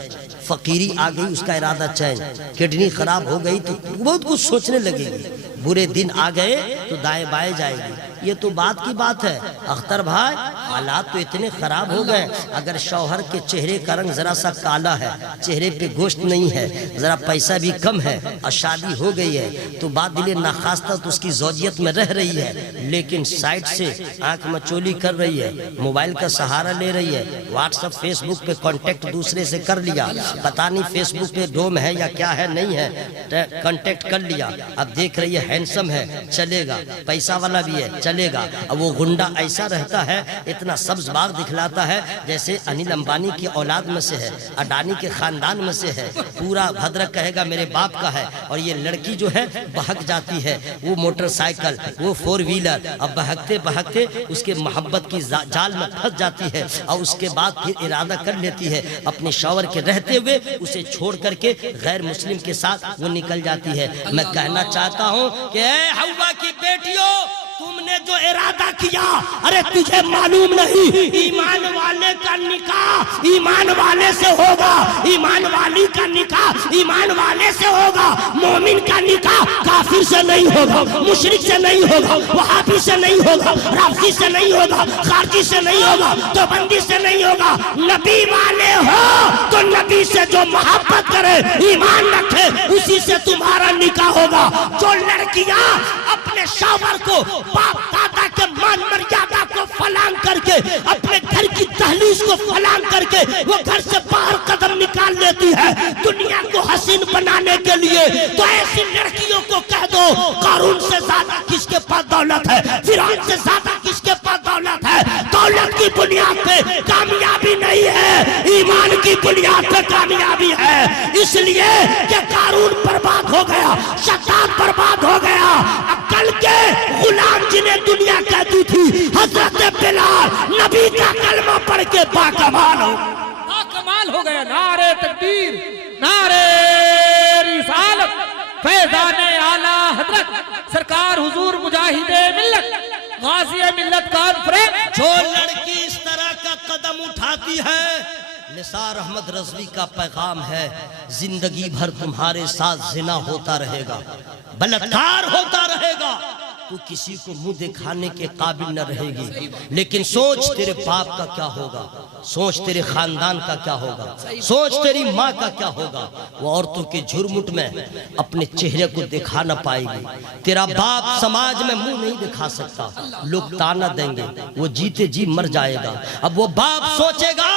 فقیری آ گئی اس کا ارادہ چین، کڈنی خراب ہو گئی تو بہت کچھ سوچنے لگے گی، برے دن آ گئے تو دائیں بائیں جائے گی۔ یہ تو بات کی بات ہے اختر بھائی، حالات تو اتنے خراب ہو گئے، اگر شوہر کے چہرے کا رنگ ذرا سا کالا ہے، چہرے پہ گوشت نہیں ہے، ذرا پیسہ بھی کم ہے اور شادی ہو گئی ہے تو بات دل ناخواستہ تو اس کی زوجیت میں رہ رہی ہے، لیکن سائٹ سے آنکھ مچولی کر رہی ہے، موبائل کا سہارا لے رہی ہے، واٹس اپ فیس بک پہ کانٹیکٹ دوسرے سے کر لیا، پتہ نہیں فیس بک پہ ڈوم ہے یا کیا ہے نہیں ہے، کانٹیکٹ کر لیا، اب دیکھ رہی ہے ہینڈسم ہے چلے گا، پیسہ والا بھی ہے چلے گا۔ اب وہ گنڈا ایسا رہتا ہے، اتنا سبز باغ دکھلاتا ہے جیسے انل امبانی کی اولاد میں سے ہے، اڈانی کے خاندان میں سے ہے، پورا بھدرک کہے گا میرے باپ کا ہے، اور یہ لڑکی جو ہے بہک جاتی ہے، وہ موٹر سائیکل، وہ فور ویلر، اب بہکتے بہکتے اس کے محبت کی جال میں پھنس جاتی ہے، اور اس کے بعد پھر ارادہ کر لیتی ہے اپنے شوہر کے رہتے ہوئے اسے چھوڑ کر کے غیر مسلم کے ساتھ وہ نکل جاتی ہے۔ میں کہنا چاہتا ہوں کہ اے ہوا کی بیٹیوں، تم نے جو ارادہ کیا، ارے تجھے معلوم نہیں ایمان والے کا نکاح ایمان والے سے ہوگا، ایمان والی کا نکاح ایمان والے سے ہوگا، مومن کا نکاح کافر سے نہیں ہوگا، مشرک سے نہیں ہوگا، وہابی سے نہیں ہوگا، رافضی سے نہیں ہوگا، خارجی سے نہیں ہوگا، دیوبندی سے نہیں ہوگا۔ نبی والے ہو تو نبی سے جو محبت کرے، ایمان رکھے، اسی سے تمہارا نکاح ہوگا۔ جو لڑکیاں اپنے شوہر کو، باپ دادا کے مان مریادہ کو فلان کر کے، اپنے گھر کی تحلیز کو فلان کر کے وہ گھر سے باہر قدم نکال لیتی ہے دنیا کو حسین بنانے کے لیے، تو ایسی لڑکیوں کو کہہ دو قارون سے زیادہ کس کے پاس دولت ہے، فرعون سے زیادہ کس کے پاس دولت ہے؟ دولت کی بنیاد پہ کامیابی نہیں ہے، ایمان کی بنیاد پہ کامیابی ہے۔ اس لیے کہ قارون برباد ہو گیا، شداد برباد ہو گیا، عقل کے غلام جنہیں دنیا کہتی تھی، حضرت بلال نبی کا کلمہ پڑھ کے باکمال ہو ہو گیا۔ نعرہ تکبیر، نعرہ رسالت، فیضان اعلیٰ حضرت سرکار حضور مجاہد ملت، غازی ملت کانفرنس۔ جو لڑکی اس طرح کا قدم اٹھاتی ہے، نثار احمد رضوی کا پیغام ہے، زندگی بھر تمہارے ساتھ زنا ہوتا رہے گا، بلاತ್ಕಾರ ہوتا رہے گا، تو کسی کو منہ دکھانے کے قابل نہ رہے گی، لیکن سوچ تیرے باپ کا کیا ہوگا، سوچ تیرے خاندان کا کیا ہوگا، سوچ تیری ماں کا کیا ہوگا۔ وہ عورتوں کے جھرمٹ میں اپنے چہرے کو دکھا نہ پائے گی، تیرا باپ سماج میں منہ نہیں دکھا سکتا، لوگ تانا دیں گے، وہ جیتے جی مر جائے گا۔ اب وہ باپ سوچے گا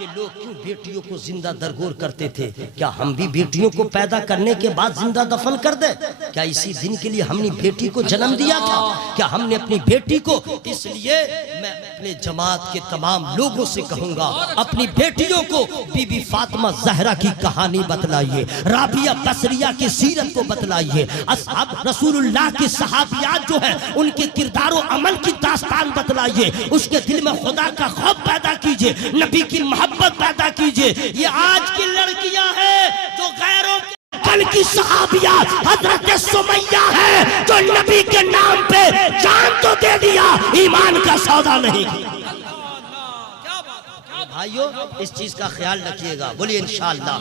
کہ لوگ کیوں بیٹیوں کو زندہ درگور کرتے تھے؟ کیا ہم بھی بیٹیوں کو پیدا کرنے کے بعد زندہ دفن کر دیں؟ کیا اسی دن کے لیے ہم نے بیٹی کو جنم دیا تھا؟ کیا ہم نے اپنی بیٹی کو؟ اس لیے میں اپنے جماعت کے تمام لوگوں سے کہوں گا، اپنی بیٹیوں کو بی بی فاطمہ زہرا کی کہانی بتلائیے، رابعہ بصریہ کی سیرت کو بتلائیے، اصحاب رسول اللہ کے صحابیات جو ہیں ان کے کردار و عمل کی داستان بتلائیے، اس کے دل میں خدا کا خوف پیدا کیجئے، نبی کی محبت پیدا کیجئے۔ یہ آج کی لڑکیاں ہیں جو غیروں کل کی صحابیات حضرت سمیہ ہے جو نبی کے نام پہ جان تو دے دیا، ایمان کا سودا نہیں کیا۔ بھائیو اس چیز کا خیال رکھیے گا، بولیے انشاءاللہ۔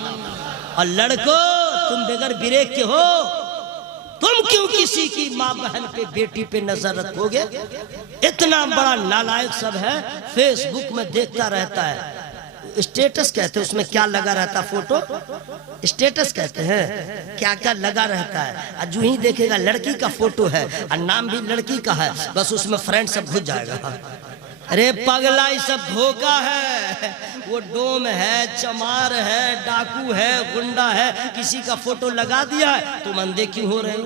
اور لڑکو تم بغیر بریک کے ہو، تم کیوں کسی کی ماں بہن پہ بیٹی پہ نظر رکھو گے؟ اتنا بڑا نالائق سب ہے، فیس بک میں دیکھتا رہتا ہے، اسٹیٹس کہتے ہیں، اس میں کیا لگا رہتا؟ فوٹو اسٹیٹس کہتے ہیں، کیا کیا لگا رہتا ہے، جو ہی دیکھے گا لڑکی کا فوٹو ہے اور نام بھی لڑکی کا ہے، بس اس میں فرینڈ سب گھس جائے گا۔ ارے پگلا یہ سب دھوکہ ہے، وہ ڈوم ہے، چمار ہے، ڈاکو ہے، گنڈا ہے، کسی کا فوٹو لگا دیا ہے۔ تم اندھے کیوں ہو رہے ہو؟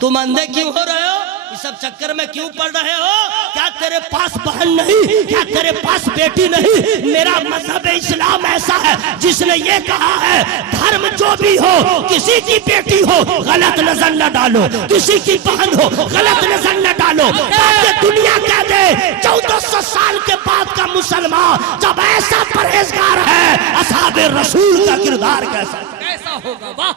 تم اندھے کیوں ہو رہے ہو؟ یہ سب چکر میں کیوں پڑ رہے ہو؟ کیا تیرے پاس بہن نہیں؟ کیا تیرے پاس بیٹی نہیں؟ میرا مذہب اسلام ایسا ہے جس نے یہ کہا ہے دھرم جو بھی ہو، کسی کی بیٹی ہو غلط نظر نہ ڈالو، کسی کی بہن ہو غلط نظر نہ ڈالو، تاکہ دنیا کہہ دے 1400 سال کے بعد کا مسلمان جب ایسا پرہیزگار ہے، اصحاب رسول کا کردار کیسا ہوگا؟ واہ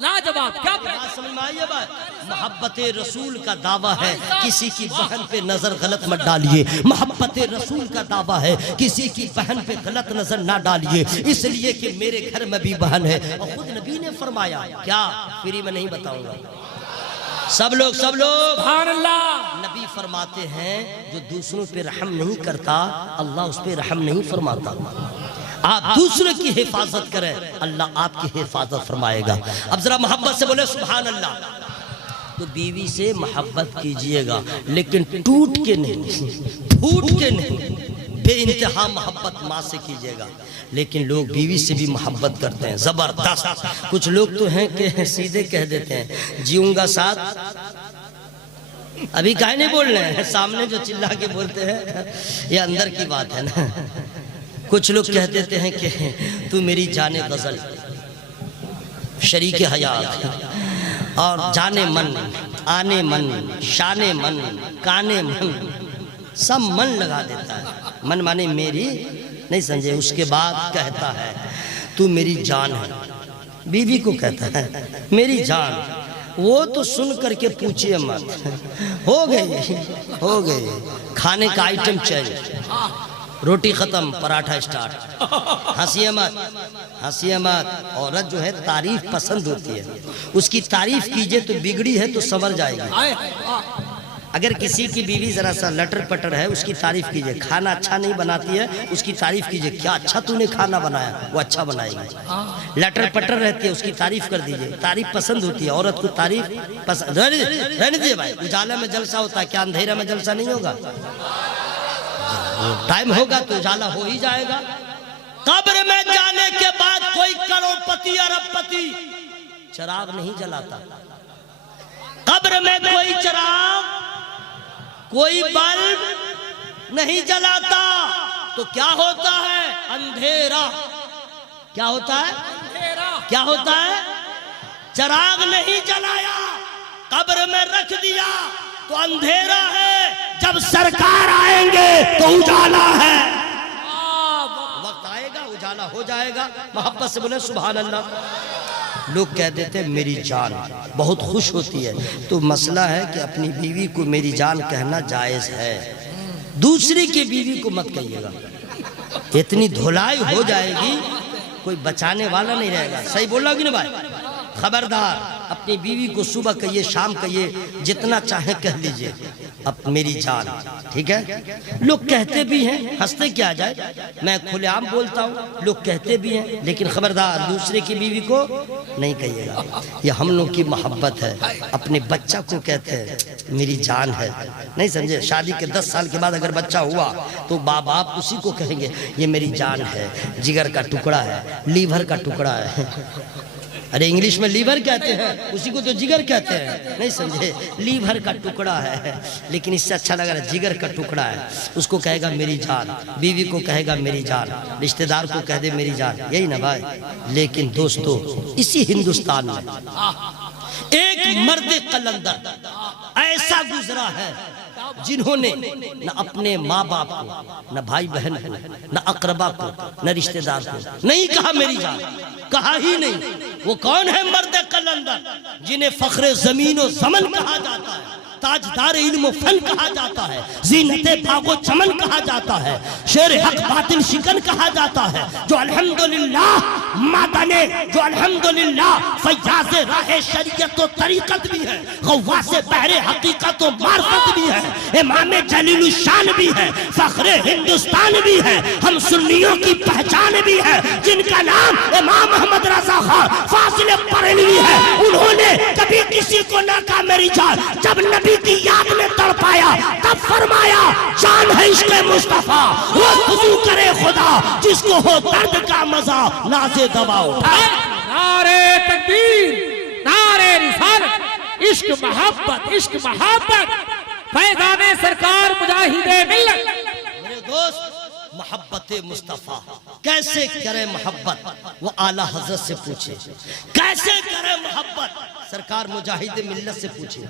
لاجواب، کیا بات سمجھ میں آئی ہے؟ بات محبت رسول کا دعویٰ ہے، کسی کی بہن پہ نظر غلط مت ڈالیے۔ محبت رسول کا دعویٰ ہے، کسی کی بہن پہ غلط نظر نہ ڈالیے، اس لیے کہ میرے گھر میں بھی بہن ہے۔ اور خود نبی نے فرمایا، کیا فری میں نہیں بتاؤں گا، سب لوگ سبحان اللہ، نبی فرماتے ہیں جو دوسروں پہ رحم نہیں کرتا اللہ اس پہ رحم نہیں فرماتا۔ آپ دوسرے کی حفاظت کریں، اللہ آپ کی حفاظت فرمائے گا۔ اب ذرا محبت سے بولے سبحان اللہ۔ تو بیوی سے محبت کیجئے گا، لیکن ٹوٹ کے نہیں، پھوٹ کے نہیں، بے انتہا محبت ماں سے کیجئے گا۔ لیکن لوگ بیوی سے بھی محبت کرتے ہیں زبردست۔ کچھ لوگ تو ہیں کہ سیدھے کہہ دیتے ہیں جیوں گا ساتھ، ابھی کہیں نہیں بول رہے ہیں، سامنے جو چلا کے بولتے ہیں یہ اندر کی بات ہے نا۔ کچھ لوگ کہہ دیتے ہیں کہ تو میری جان غزل، شریک حیات اور جانے من، آنے من، شانے من، کانے من، سب من لگا دیتا ہے۔ من مانے میری نہیں سمجھے، اس کے بعد کہتا ہے تو میری جان ہے، بیوی کو کہتا ہے میری جان۔ وہ تو سن کر کے پوچھئے مت، ہو گئے کھانے کا آئٹم چینج، روٹی ختم، پراٹھا سٹارٹ۔ ہنسی مت، عورت جو ہے تعریف پسند ہوتی ہے، اس کی تعریف کیجئے تو بگڑی ہے تو سنور جائے گی۔ اگر کسی کی بیوی ذرا سا لٹر پٹر ہے اس کی تعریف کیجئے، کھانا اچھا نہیں بناتی ہے اس کی تعریف کیجئے، کیا اچھا تو نے کھانا بنایا، وہ اچھا بنائے گی۔ لٹر پٹر رہتی ہے اس کی تعریف کر دیجئے، تعریف پسند ہوتی ہے عورت کو، تعریف پسند رہنے دیجئے بھائی۔ اجالہ میں جلسہ ہوتا ہے، کیا اندھیرا میں جلسہ نہیں ہوگا؟ ٹائم ہوگا تو اجالہ ہو ہی جائے گا۔ قبر میں جانے کے بعد کوئی کروڑ پتی ارب پتی چراغ نہیں جلاتا، قبر میں کوئی چراغ، کوئی بلب نہیں جلاتا، تو کیا ہوتا ہے؟ اندھیرا۔ کیا ہوتا ہے؟ کیا ہوتا ہے؟ چراغ نہیں جلایا، قبر میں رکھ دیا تو اندھیرا ہے، جب سرکار آئیں گے تو اجالا ہے، وقت آئے گا اجالا ہو جائے گا۔ محبت سے بولے سبحان اللہ۔ لوگ کہہ دیتے ہیں میری جان، بہت خوش ہوتی ہے، تو مسئلہ ہے کہ اپنی بیوی کو میری جان کہنا جائز ہے، دوسری کی بیوی کو مت کہیے گا، اتنی دھولائی ہو جائے گی کوئی بچانے والا نہیں رہے گا۔ صحیح بول رہا کہ نہیں بھائی؟ خبردار۔ اپنی بیوی کو صبح کہیے شام کہیے جتنا چاہیں کہہ لیجئے اب میری جان، ٹھیک ہے؟ لوگ کہتے بھی ہیں، ہنستے کیا جائے، میں کھلے عام بولتا ہوں، لوگ کہتے بھی ہیں، لیکن خبردار دوسرے کی بیوی کو نہیں کہیے گا۔ یہ ہم لوگ کی محبت ہے، اپنے بچہ کو کہتے ہیں میری جان ہے، نہیں سمجھے؟ شادی کے 10 سال کے بعد اگر بچہ ہوا تو باپ اسی کو کہیں گے یہ میری جان ہے، جگر کا ٹکڑا ہے، لیور کا ٹکڑا ہے۔ ارے انگلش میں لیور کہتے ہیں، اسی کو تو جگر کہتے ہیں، نہیں سمجھے؟ لیور کا ٹکڑا ہے، لیکن اس سے اچھا لگ رہا ہے جگر کا ٹکڑا ہے۔ اس کو کہے گا میری جان، بیوی کو کہے گا میری جان، رشتہ دار کو کہہ دے میری جان، یہی نا بھائی؟ لیکن دوستو اسی ہندوستان میں ایک مرد قلندر ایسا گزرا ہے جنہوں نے نہ اپنے ماں باپ کو، نہ بھائی بہن کو، نہ اقربا کو، نہ رشتہ دار کو نہیں کہا میری جان، کہا ہی نہیں۔ وہ کون ہے مرد قلندر؟ جنہیں فخر زمین و زمن کہا جاتا ہے، تاجدار علم و فن کہا جاتا ہے، زینت باغ و چمن کہا جاتا ہے، شیر حق باطل شکن کہا جاتا ہے، جو الحمدللہ مادنے، جو الحمدللہ فیاض راہ شریعت و طریقت بھی ہے، غواص بحر حقیقت و معرفت بھی ہے، امام جلیل الشان بھی ہے، فخر ہندوستان بھی ہے، ہم سنیوں کی پہچان بھی ہے، جن کا نام امام محمد رضا خان فاضل بریلوی ہے۔ انہوں نے کبھی کسی کو نہ کہا میری جان، جب نبی کی یاد میں تڑپایا تب فرمایا جان ہے عشق مصطفیٰ، وہ خضو کرے خدا جس کو ہو درد کا مزہ ناز دوا اٹھائے۔ نعرہ تکبیر، نعرہ رسالت، عشق محبت، عشق محبت، فیضان سرکار مجاہد ملت۔ میرے دوست محبت مصطفیٰ کیسے کرے محبت، وہ اعلیٰ حضرت سے پوچھے، کیسے کرے محبت سرکار مجاہد ملت سے پوچھے۔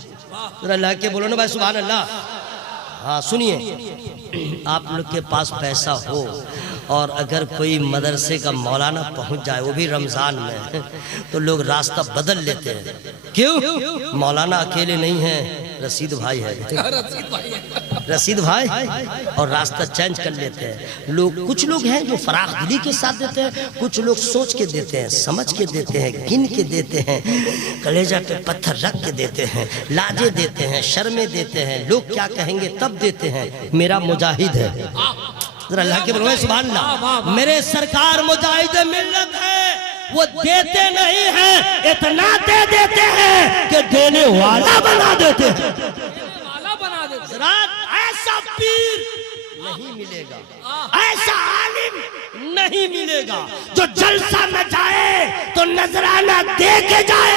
ذرا اللہ کے بولو نا بھائی سبحان اللہ۔ ہاں سنیے، آپ لوگ کے پاس پیسہ ہو اور اگر کوئی مدرسے کا مولانا پہنچ جائے وہ بھی رمضان میں، تو لوگ راستہ بدل لیتے ہیں۔ کیوں؟ مولانا اکیلے نہیں ہیں، رشید بھائی ہے، رشید بھائی، اور راستہ چینج کر لیتے ہیں لوگ۔ کچھ لوگ ہیں جو فراخ دلی کے ساتھ دیتے ہیں، کچھ لوگ سوچ کے دیتے ہیں، سمجھ کے دیتے ہیں، گن کے دیتے ہیں، کلیجہ پہ پتھر رکھ کے دیتے ہیں، لاجے دیتے ہیں، شرمیں دیتے ہیں، لوگ کیا کہیں گے تب دیتے ہیں۔ میرا مجاہد ہے، ذرا اللہ کے بولو سبحان اللہ، میرے سرکار مجاہد ملت ہے، وہ دیتے نہیں ہیں، اتنا دے دیتے ہیں کہ دینے والا بنا دیتے ہیں۔ ذرا ایسا پیر نہیں ملے گا، ایسا عالم نہیں ملے گا جو جلسہ میں جائے تو نذرانہ دے کے جائے۔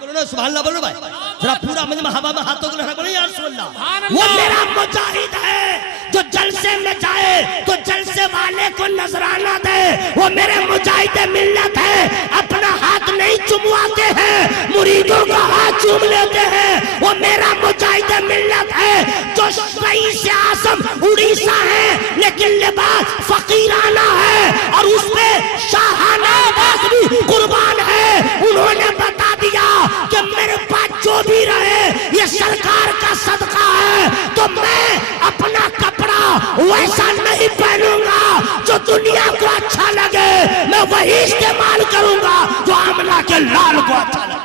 بولو سبحان اللہ، بولو بھائی ذرا پورا مجمع ہوا میں ہاتھوں کو لہرا بولو یا رسول اللہ۔ وہ میرا مجاہد ہے جو جلسے میں جائے تو جلسے والے کو نذرانہ دے، وہ میرے مجاہد ملت ہے، اپنا ہاتھ نہیں چمواتے ہیں، مریدوں کا ہاتھ چوم لیتے ہیں۔ وہ میرا مجاہد ملت ہے جو رئیس اعظم اڑیسہ ہے لیکن لباس فقیرانہ ہے اور اس پہ شاہانہ لباس بھی قربان ہے۔ انہوں نے بتا دیا کہ میرے پاس جو بھی رہے یہ سرکار کا صدقہ ہے، تو میں اپنا کپڑا ویسا نہیں پہنوں گا جو دنیا کو اچھا لگے، میں وہی استعمال کروں گا جو آمنہ کے لال کو اچھا لگے۔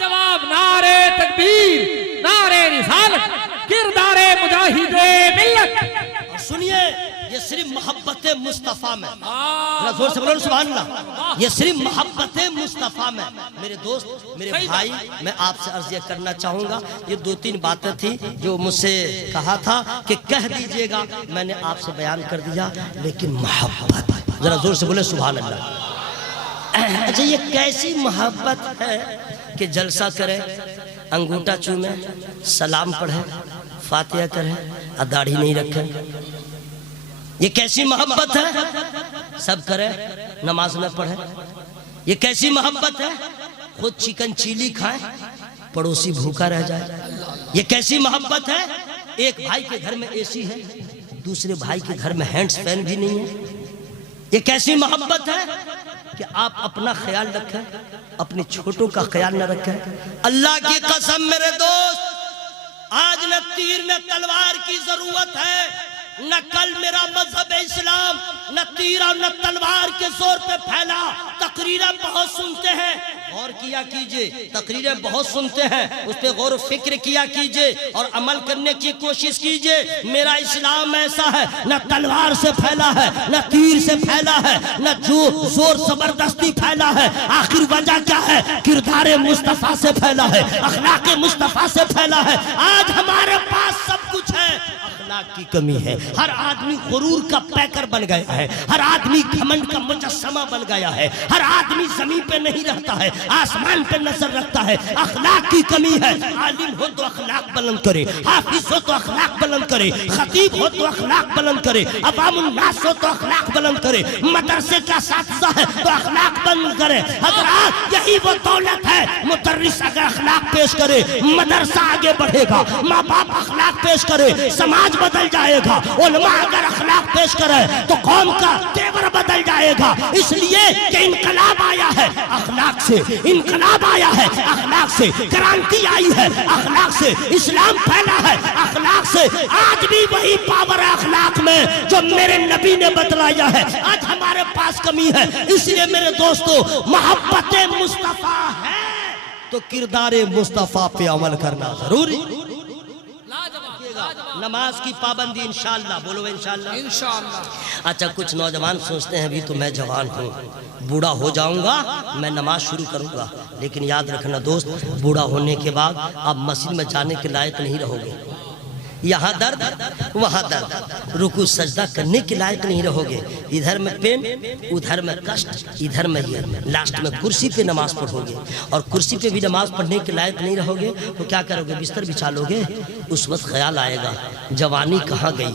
جواب نعرہ تکبیر، نعرہ رسالت، کردار مجاہد ملت۔ سنیے، یہ صرف محبت مصطفیٰ میں، ذرا زور سے بولو سبحان اللہ، یہ صرف محبت مصطفیٰ میں۔ میرے دوست، میرے بھائی، میں آپ سے عرض یہ کرنا چاہوں گا، یہ 2-3 باتیں تھی جو مجھ سے کہا تھا کہ کہہ دیجئے گا، میں نے آپ سے بیان کر دیا، لیکن محبت، ذرا زور سے بولے سبحان اللہ۔ اچھا یہ کیسی محبت ہے کہ جلسہ کرے، انگوٹھا چومے، سلام پڑھے، فاتحہ کرے اور داڑھی نہیں رکھے؟ یہ کیسی محبت ہے؟ سب کرے، نماز نہ پڑھے؟ یہ کیسی محبت ہے؟ خود چکن چیلی کھائے، پڑوسی بھوکا رہ جائے؟ یہ کیسی محبت ہے؟ ایک بھائی کے گھر میں اے سی ہے، دوسرے بھائی کے گھر میں ہینڈز فین بھی نہیں ہے۔ یہ کیسی محبت ہے کہ آپ اپنا خیال رکھیں، اپنے چھوٹوں کا خیال نہ رکھیں؟ اللہ کی قسم میرے دوست، آج نہ تیر نہ تلوار کی ضرورت ہے، نہ کل میرا مذہب اسلام نہ تیر اور نہ تلوار کے زور پہ پھیلا۔ تقریریں بہت سنتے ہیں، غور کیا کیجئے، تقریریں بہت سنتے ہیں، اس پہ غور و فکر کیا کیجئے اور عمل کرنے کی کوشش کیجئے۔ میرا اسلام ایسا ہے، نہ تلوار سے پھیلا ہے، نہ تیر سے پھیلا ہے، نہ زور زبردستی پھیلا ہے۔ آخر وجہ کیا ہے؟ کردار مصطفیٰ سے پھیلا ہے، اخلاق مصطفیٰ سے پھیلا ہے۔ آج ہمارے پاس سب کچھ ہے، اخلاق کی کمی ہے۔ ہر آدمی غرور کا پیکر بن گیا ہے، ہر آدمی گھمنڈ کا مجسمہ بن گیا ہے، ہر آدمی زمین پہ نہیں رہتا ہے، آسمان پہ نظر رکھتا ہے۔ اخلاق کی کمی ہے۔ عالم ہو تو اخلاق بلند کرے، حافظ ہو تو اخلاق بلند کرے، خطیب ہو تو اخلاق بلند کرے، عوام الناس ہو تو اخلاق بلند کرے، مدرسے کا اساتذہ ہے تو اخلاق بلند کرے۔ حضرات یہی وہ دولت ہے، مدرس اگر اخلاق پیش کرے مدرسہ آگے بڑھے گا، ماں باپ اخلاق پیش کرے سماج بدل جائے گا، علماء اگر اخلاق پیش کرے تو قوم کا تیور بدل جائے گا۔ اس لیے کہ انقلاب آیا ہے اخلاق سے، انقلاب آیا ہے اخلاق سے، کرانتی آئی ہے اخلاق سے، اسلام پھیلا ہے اخلاق سے۔ آج بھی وہی پاور ہے اخلاق میں جو میرے نبی نے بتلایا ہے، آج ہمارے پاس کمی ہے۔ اس لیے میرے دوستو، محبت مصطفیٰ ہے تو کردار مصطفیٰ پہ عمل کرنا ضروری۔ نماز کی پابندی انشاءاللہ، بولو انشاءاللہ، انشاءاللہ۔ اچھا کچھ نوجوان سوچتے ہیں ابھی تو میں جوان ہوں، بوڑھا ہو جاؤں گا میں نماز شروع کروں گا، لیکن یاد رکھنا دوست، بوڑھا ہونے کے بعد آپ مسجد میں جانے کے لائق نہیں رہو گے۔ یہاں درد وہاں درد، رکوع سجدہ کرنے کے لائق نہیں رہو گے، ادھر میں پین ادھر میں کشٹ، ادھر میں یہ، لاسٹ میں کرسی پہ نماز پڑھو گے، اور کرسی پہ بھی نماز پڑھنے کے لائق نہیں رہو گے تو کیا کرو گے؟ بستر بچھا لو گے۔ اس وقت خیال آئے گا جوانی کہاں گئی،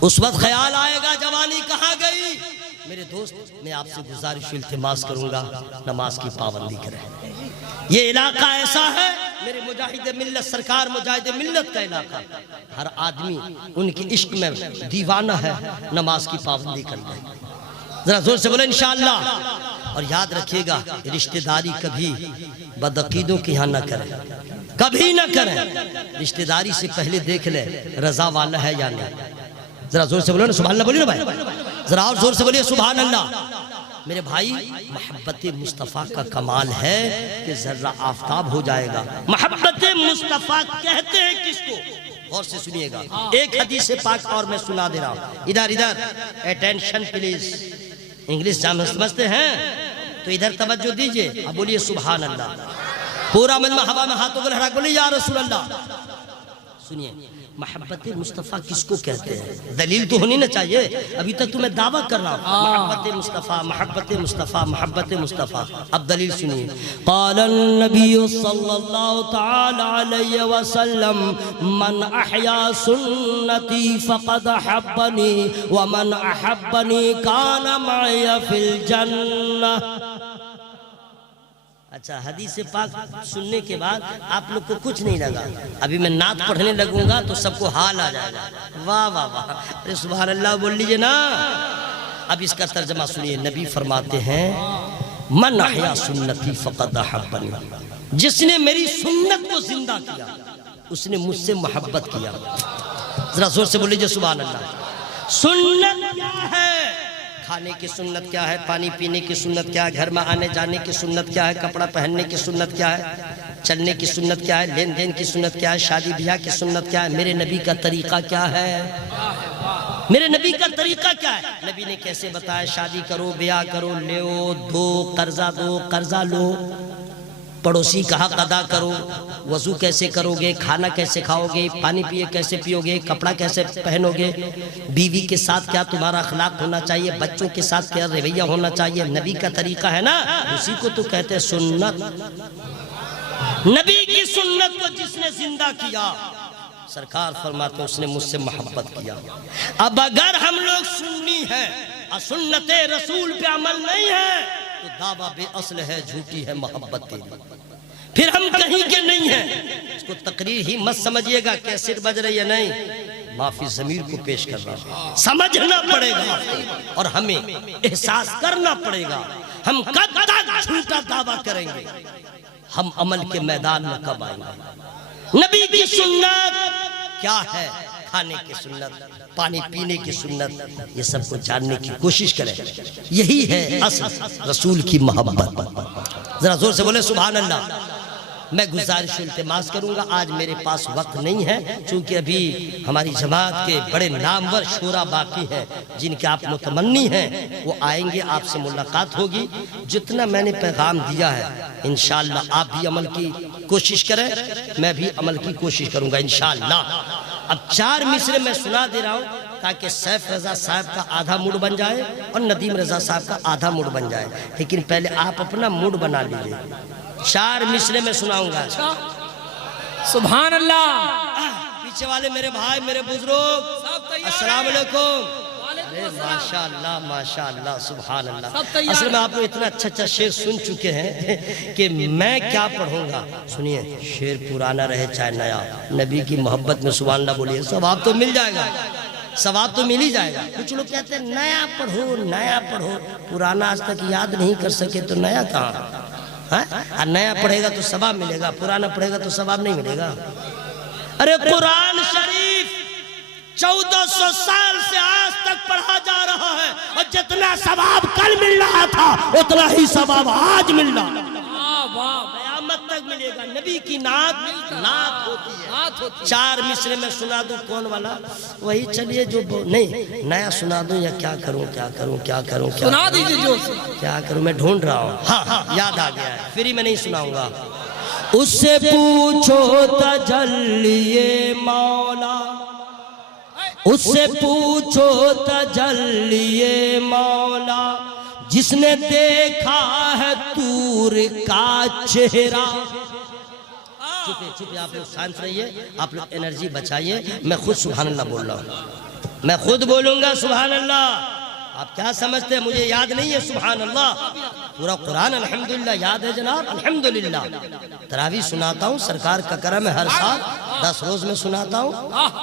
اس وقت خیال آئے گا جوانی کہاں گئی۔ میرے دوست میں آپ سے گزارش التماس کروں گا، نماز کی پابندی کریں۔ یہ علاقہ ایسا ہے، میرے مجاہد ملت سرکار مجاہد ملت کا علاقہ، ہر آدمی ان کی عشق میں دیوانہ ہے، نماز کی پابندی کرنا ہے۔ ذرا زور سے بولیں انشاءاللہ۔ اور یاد رکھیے گا، رشتہ داری کبھی بدعقیدوں کی یہاں نہ کریں، کبھی نہ کریں۔ رشتہ داری سے پہلے دیکھ لیں رضا والا ہے یا نہیں۔ ذرا زور سے بولو نا سبحان اللہ، بولیے نا بھائی، ذرا اور زور سے بولیے سبحان اللہ۔ میرے بھائی، محبت مصطفیٰ کا کمال ہے کہ ذرہ آفتاب ہو جائے گا۔ محبت مصطفیٰ کہتے ہیں کس کو؟ غور سے سنیے گا، ایک حدیث پاک اور میں سنا دے رہا ہوں۔ ادھر اٹینشن پلیز، انگلش سمجھتے ہیں تو ادھر توجہ دیجئے، اب بولیے سبحان اللہ۔ پورا مجمع ہوا میں ہاتھوں کو لہرا کے بولیے یا رسول اللہ۔ سنیے، محبت مصطفیٰ کس کو کہتے ہیں؟ دلیل تو ہونی نہ چاہیے، ابھی تک تو میں دعویٰ کر رہا ہوں محبت مصطفیٰ، محبت مصطفیٰ، محبت مصطفیٰ۔ اب دلیل سنیے، قال النبی صلی اللہ تعالی علیہ وسلم من احیا سنتی فقد احبنی ومن احبنی کان معی فی الجنہ۔ اچھا، حدیث پاک سننے کے بعد آپ لوگ کو کچھ نہیں لگا، ابھی میں نعت پڑھنے لگوں گا تو سب کو حال آ جائے گا۔ واہ واہ واہ، ارے سبحان اللہ بول لیجئے نا۔ اب اس کا ترجمہ سنیے، نبی فرماتے ہیں من احیا سنتی فقد احبنی، جس نے میری سنت کو زندہ کیا اس نے مجھ سے محبت کیا۔ ذرا زور سے بول لیجئے سبحان اللہ۔ سنت کیا ہے؟ کھانے کی سنت کیا ہے، پانی پینے کی سنت کیا ہے، گھر میں آنے جانے کی سنت کیا ہے، کپڑا پہننے کی سنت کیا ہے، چلنے کی سنت کیا ہے، لین دین کی سنت کیا ہے، شادی بیاہ کی سنت کیا ہے، میرے نبی کا طریقہ کیا ہے؟ میرے نبی کا طریقہ کیا ہے؟ نبی نے کیسے بتایا شادی کرو، بیاہ کرو، لو دو، قرضہ لو، پڑوسی کا حق ادا کرو، وضو کیسے کرو گے، کھانا کیسے کھاؤ گے، پانی پیے کیسے پیو گے، کپڑا کیسے پہنو گے، بیوی کے ساتھ کیا تمہارا اخلاق ہونا چاہیے، بچوں کے ساتھ کیا رویہ ہونا چاہیے، نبی کا طریقہ ہے نا، اسی کو تو کہتے ہیں سنت۔ نبی کی سنت کو جس نے زندہ کیا، سرکار فرماتے ہیں اس نے مجھ سے محبت کیا۔ اب اگر ہم لوگ سنی ہیں اور سنت رسول پہ عمل نہیں ہے تو دعویٰ بے اصل ہے، جھوٹی ہے محبت تیری، پھر ہم کہیں کے نہیں ہیں۔ اس کو تقریر ہی مت سمجھیے گا، کیسٹ بج رہی ہے نہیں، معافی ضمیر کو پیش کر رہا ہوں۔ سمجھنا پڑے گا اور ہمیں احساس کرنا پڑے گا، ہم کب تک جھوٹا دعویٰ کریں گے، ہم عمل کے میدان میں کب آئیں گے۔ نبی کی سنت کیا ہے؟ کھانے کی سنت، پانی پینے کی سنت، یہ سب کو جاننے کی کوشش کریں. یہی ہے اصل رسول کی محبت. ذرا زور سے بولے سبحان اللہ. میں گزارش التماس کروں گا، آج میرے پاس وقت نہیں ہے چونکہ ابھی ہماری جماعت کے بڑے نامور شورا باقی ہیں جن کے آپ متمنی ہیں، وہ آئیں گے، آپ سے ملاقات ہوگی. جتنا میں نے پیغام دیا ہے انشاءاللہ آپ بھی عمل کی کوشش کریں، میں بھی عمل کی کوشش کروں گا انشاءاللہ. اب 4 مصرے میں سنا دے رہا ہوں تاکہ سیف رضا صاحب کا آدھا موڈ بن جائے اور ندیم رضا صاحب کا آدھا موڈ بن جائے. لیکن پہلے آپ اپنا موڈ بنا لیجئے. 4 مصرے میں سناؤں گا. سبحان اللہ. پیچھے والے میرے بھائی، میرے بزرگ، السلام علیکم. ماشاءاللہ ماشاءاللہ سبحان اللہ. اصل میں آپ لوگ اتنا اچھا شعر سن چکے ہیں کہ میں کیا پڑھوں گا. سنیے، شعر پرانا رہے چاہے نیا، نبی کی محبت میں سبحان اللہ بولیے، ثواب تو مل جائے گا، ثواب تو مل ہی جائے گا. کچھ لوگ کہتے ہیں نیا پڑھو نیا پڑھو، پرانا آج تک یاد نہیں کر سکے تو نیا کہاں. نیا پڑھے گا تو ثواب ملے گا، پرانا پڑھے گا تو ثواب نہیں ملے گا. ارے قرآن شریف 1400 سال سے آج تک پڑھا جا رہا ہے اور جتنا ثواب کل مل رہا تھا اتنا ہی ثواب آج مل رہا ہے. قیامت تک ملے گا. نبی کی نعت ہوتی ہے. 4 مصرے میں سنا دوں کون والا؟ وہی چلیے جو نہیں نیا سنا دوں یا کیا کروں سنا دیجئے جو کیا کروں. میں ڈھونڈ رہا ہوں. ہاں یاد آ گیا ہے، فری میں نہیں سناؤں گا. اس سے پوچھو تجلی مولا، اس سے پوچھو تجلی مولا، جس نے دیکھا ہے طور کا چہرہ. چھپے آپ لوگ شانت رہیے، آپ لوگ انرجی بچائیے. میں خود سبحان اللہ بول رہا ہوں، میں خود بولوں گا سبحان اللہ. آپ کیا سمجھتے ہیں مجھے یاد نہیں ہے سبحان اللہ؟ پورا قرآن الحمدللہ یاد ہے جناب الحمدللہ. تراویح سناتا ہوں، سرکار کا کرم ہے، ہر سال 10 روز میں سناتا ہوں.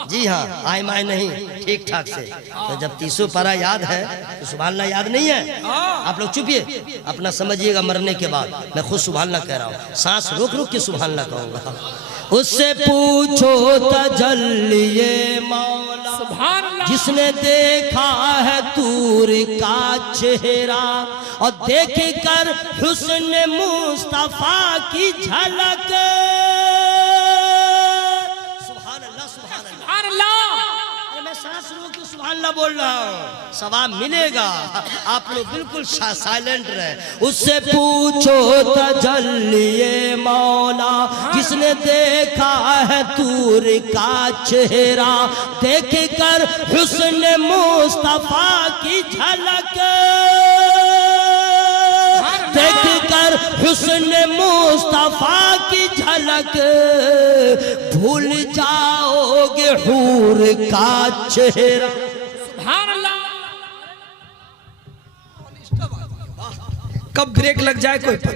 جی ہاں، آئے مائے نہیں، ٹھیک ٹھاک سے. تو جب 30 پارہ یاد ہے تو سبحان اللہ یاد نہیں ہے. آپ لوگ چپیے، اپنا سمجھیے گا مرنے کے بعد. میں خود سبحان اللہ کہہ رہا ہوں، سانس روک روک کے سبحان اللہ کہوں گا. اس سے پوچھو تجلی مولا، سبحان اللہ، جس نے دیکھا ہے طور کا چہرہ اور دیکھ کر حسن مصطفیٰ کی جھلک. سبحان اللہ سبحان اللہ سبحان اللہ. میں سانس روک کے سبحان اللہ بول رہا ہوں، ثواب ملے گا. آپ لوگ بالکل سائلنٹ رہے. اس سے پوچھو تجلی مولا، جس نے دیکھا ہے طور کا چہرہ دیکھ کر حسن مصطفیٰ کی جھلک. دیکھ کر حسن مصطفیٰ کی جھلک بھول جاؤ گے حور کا چہرہ. سبحان اللہ. کب بریک لگ جائے کوئی پتہ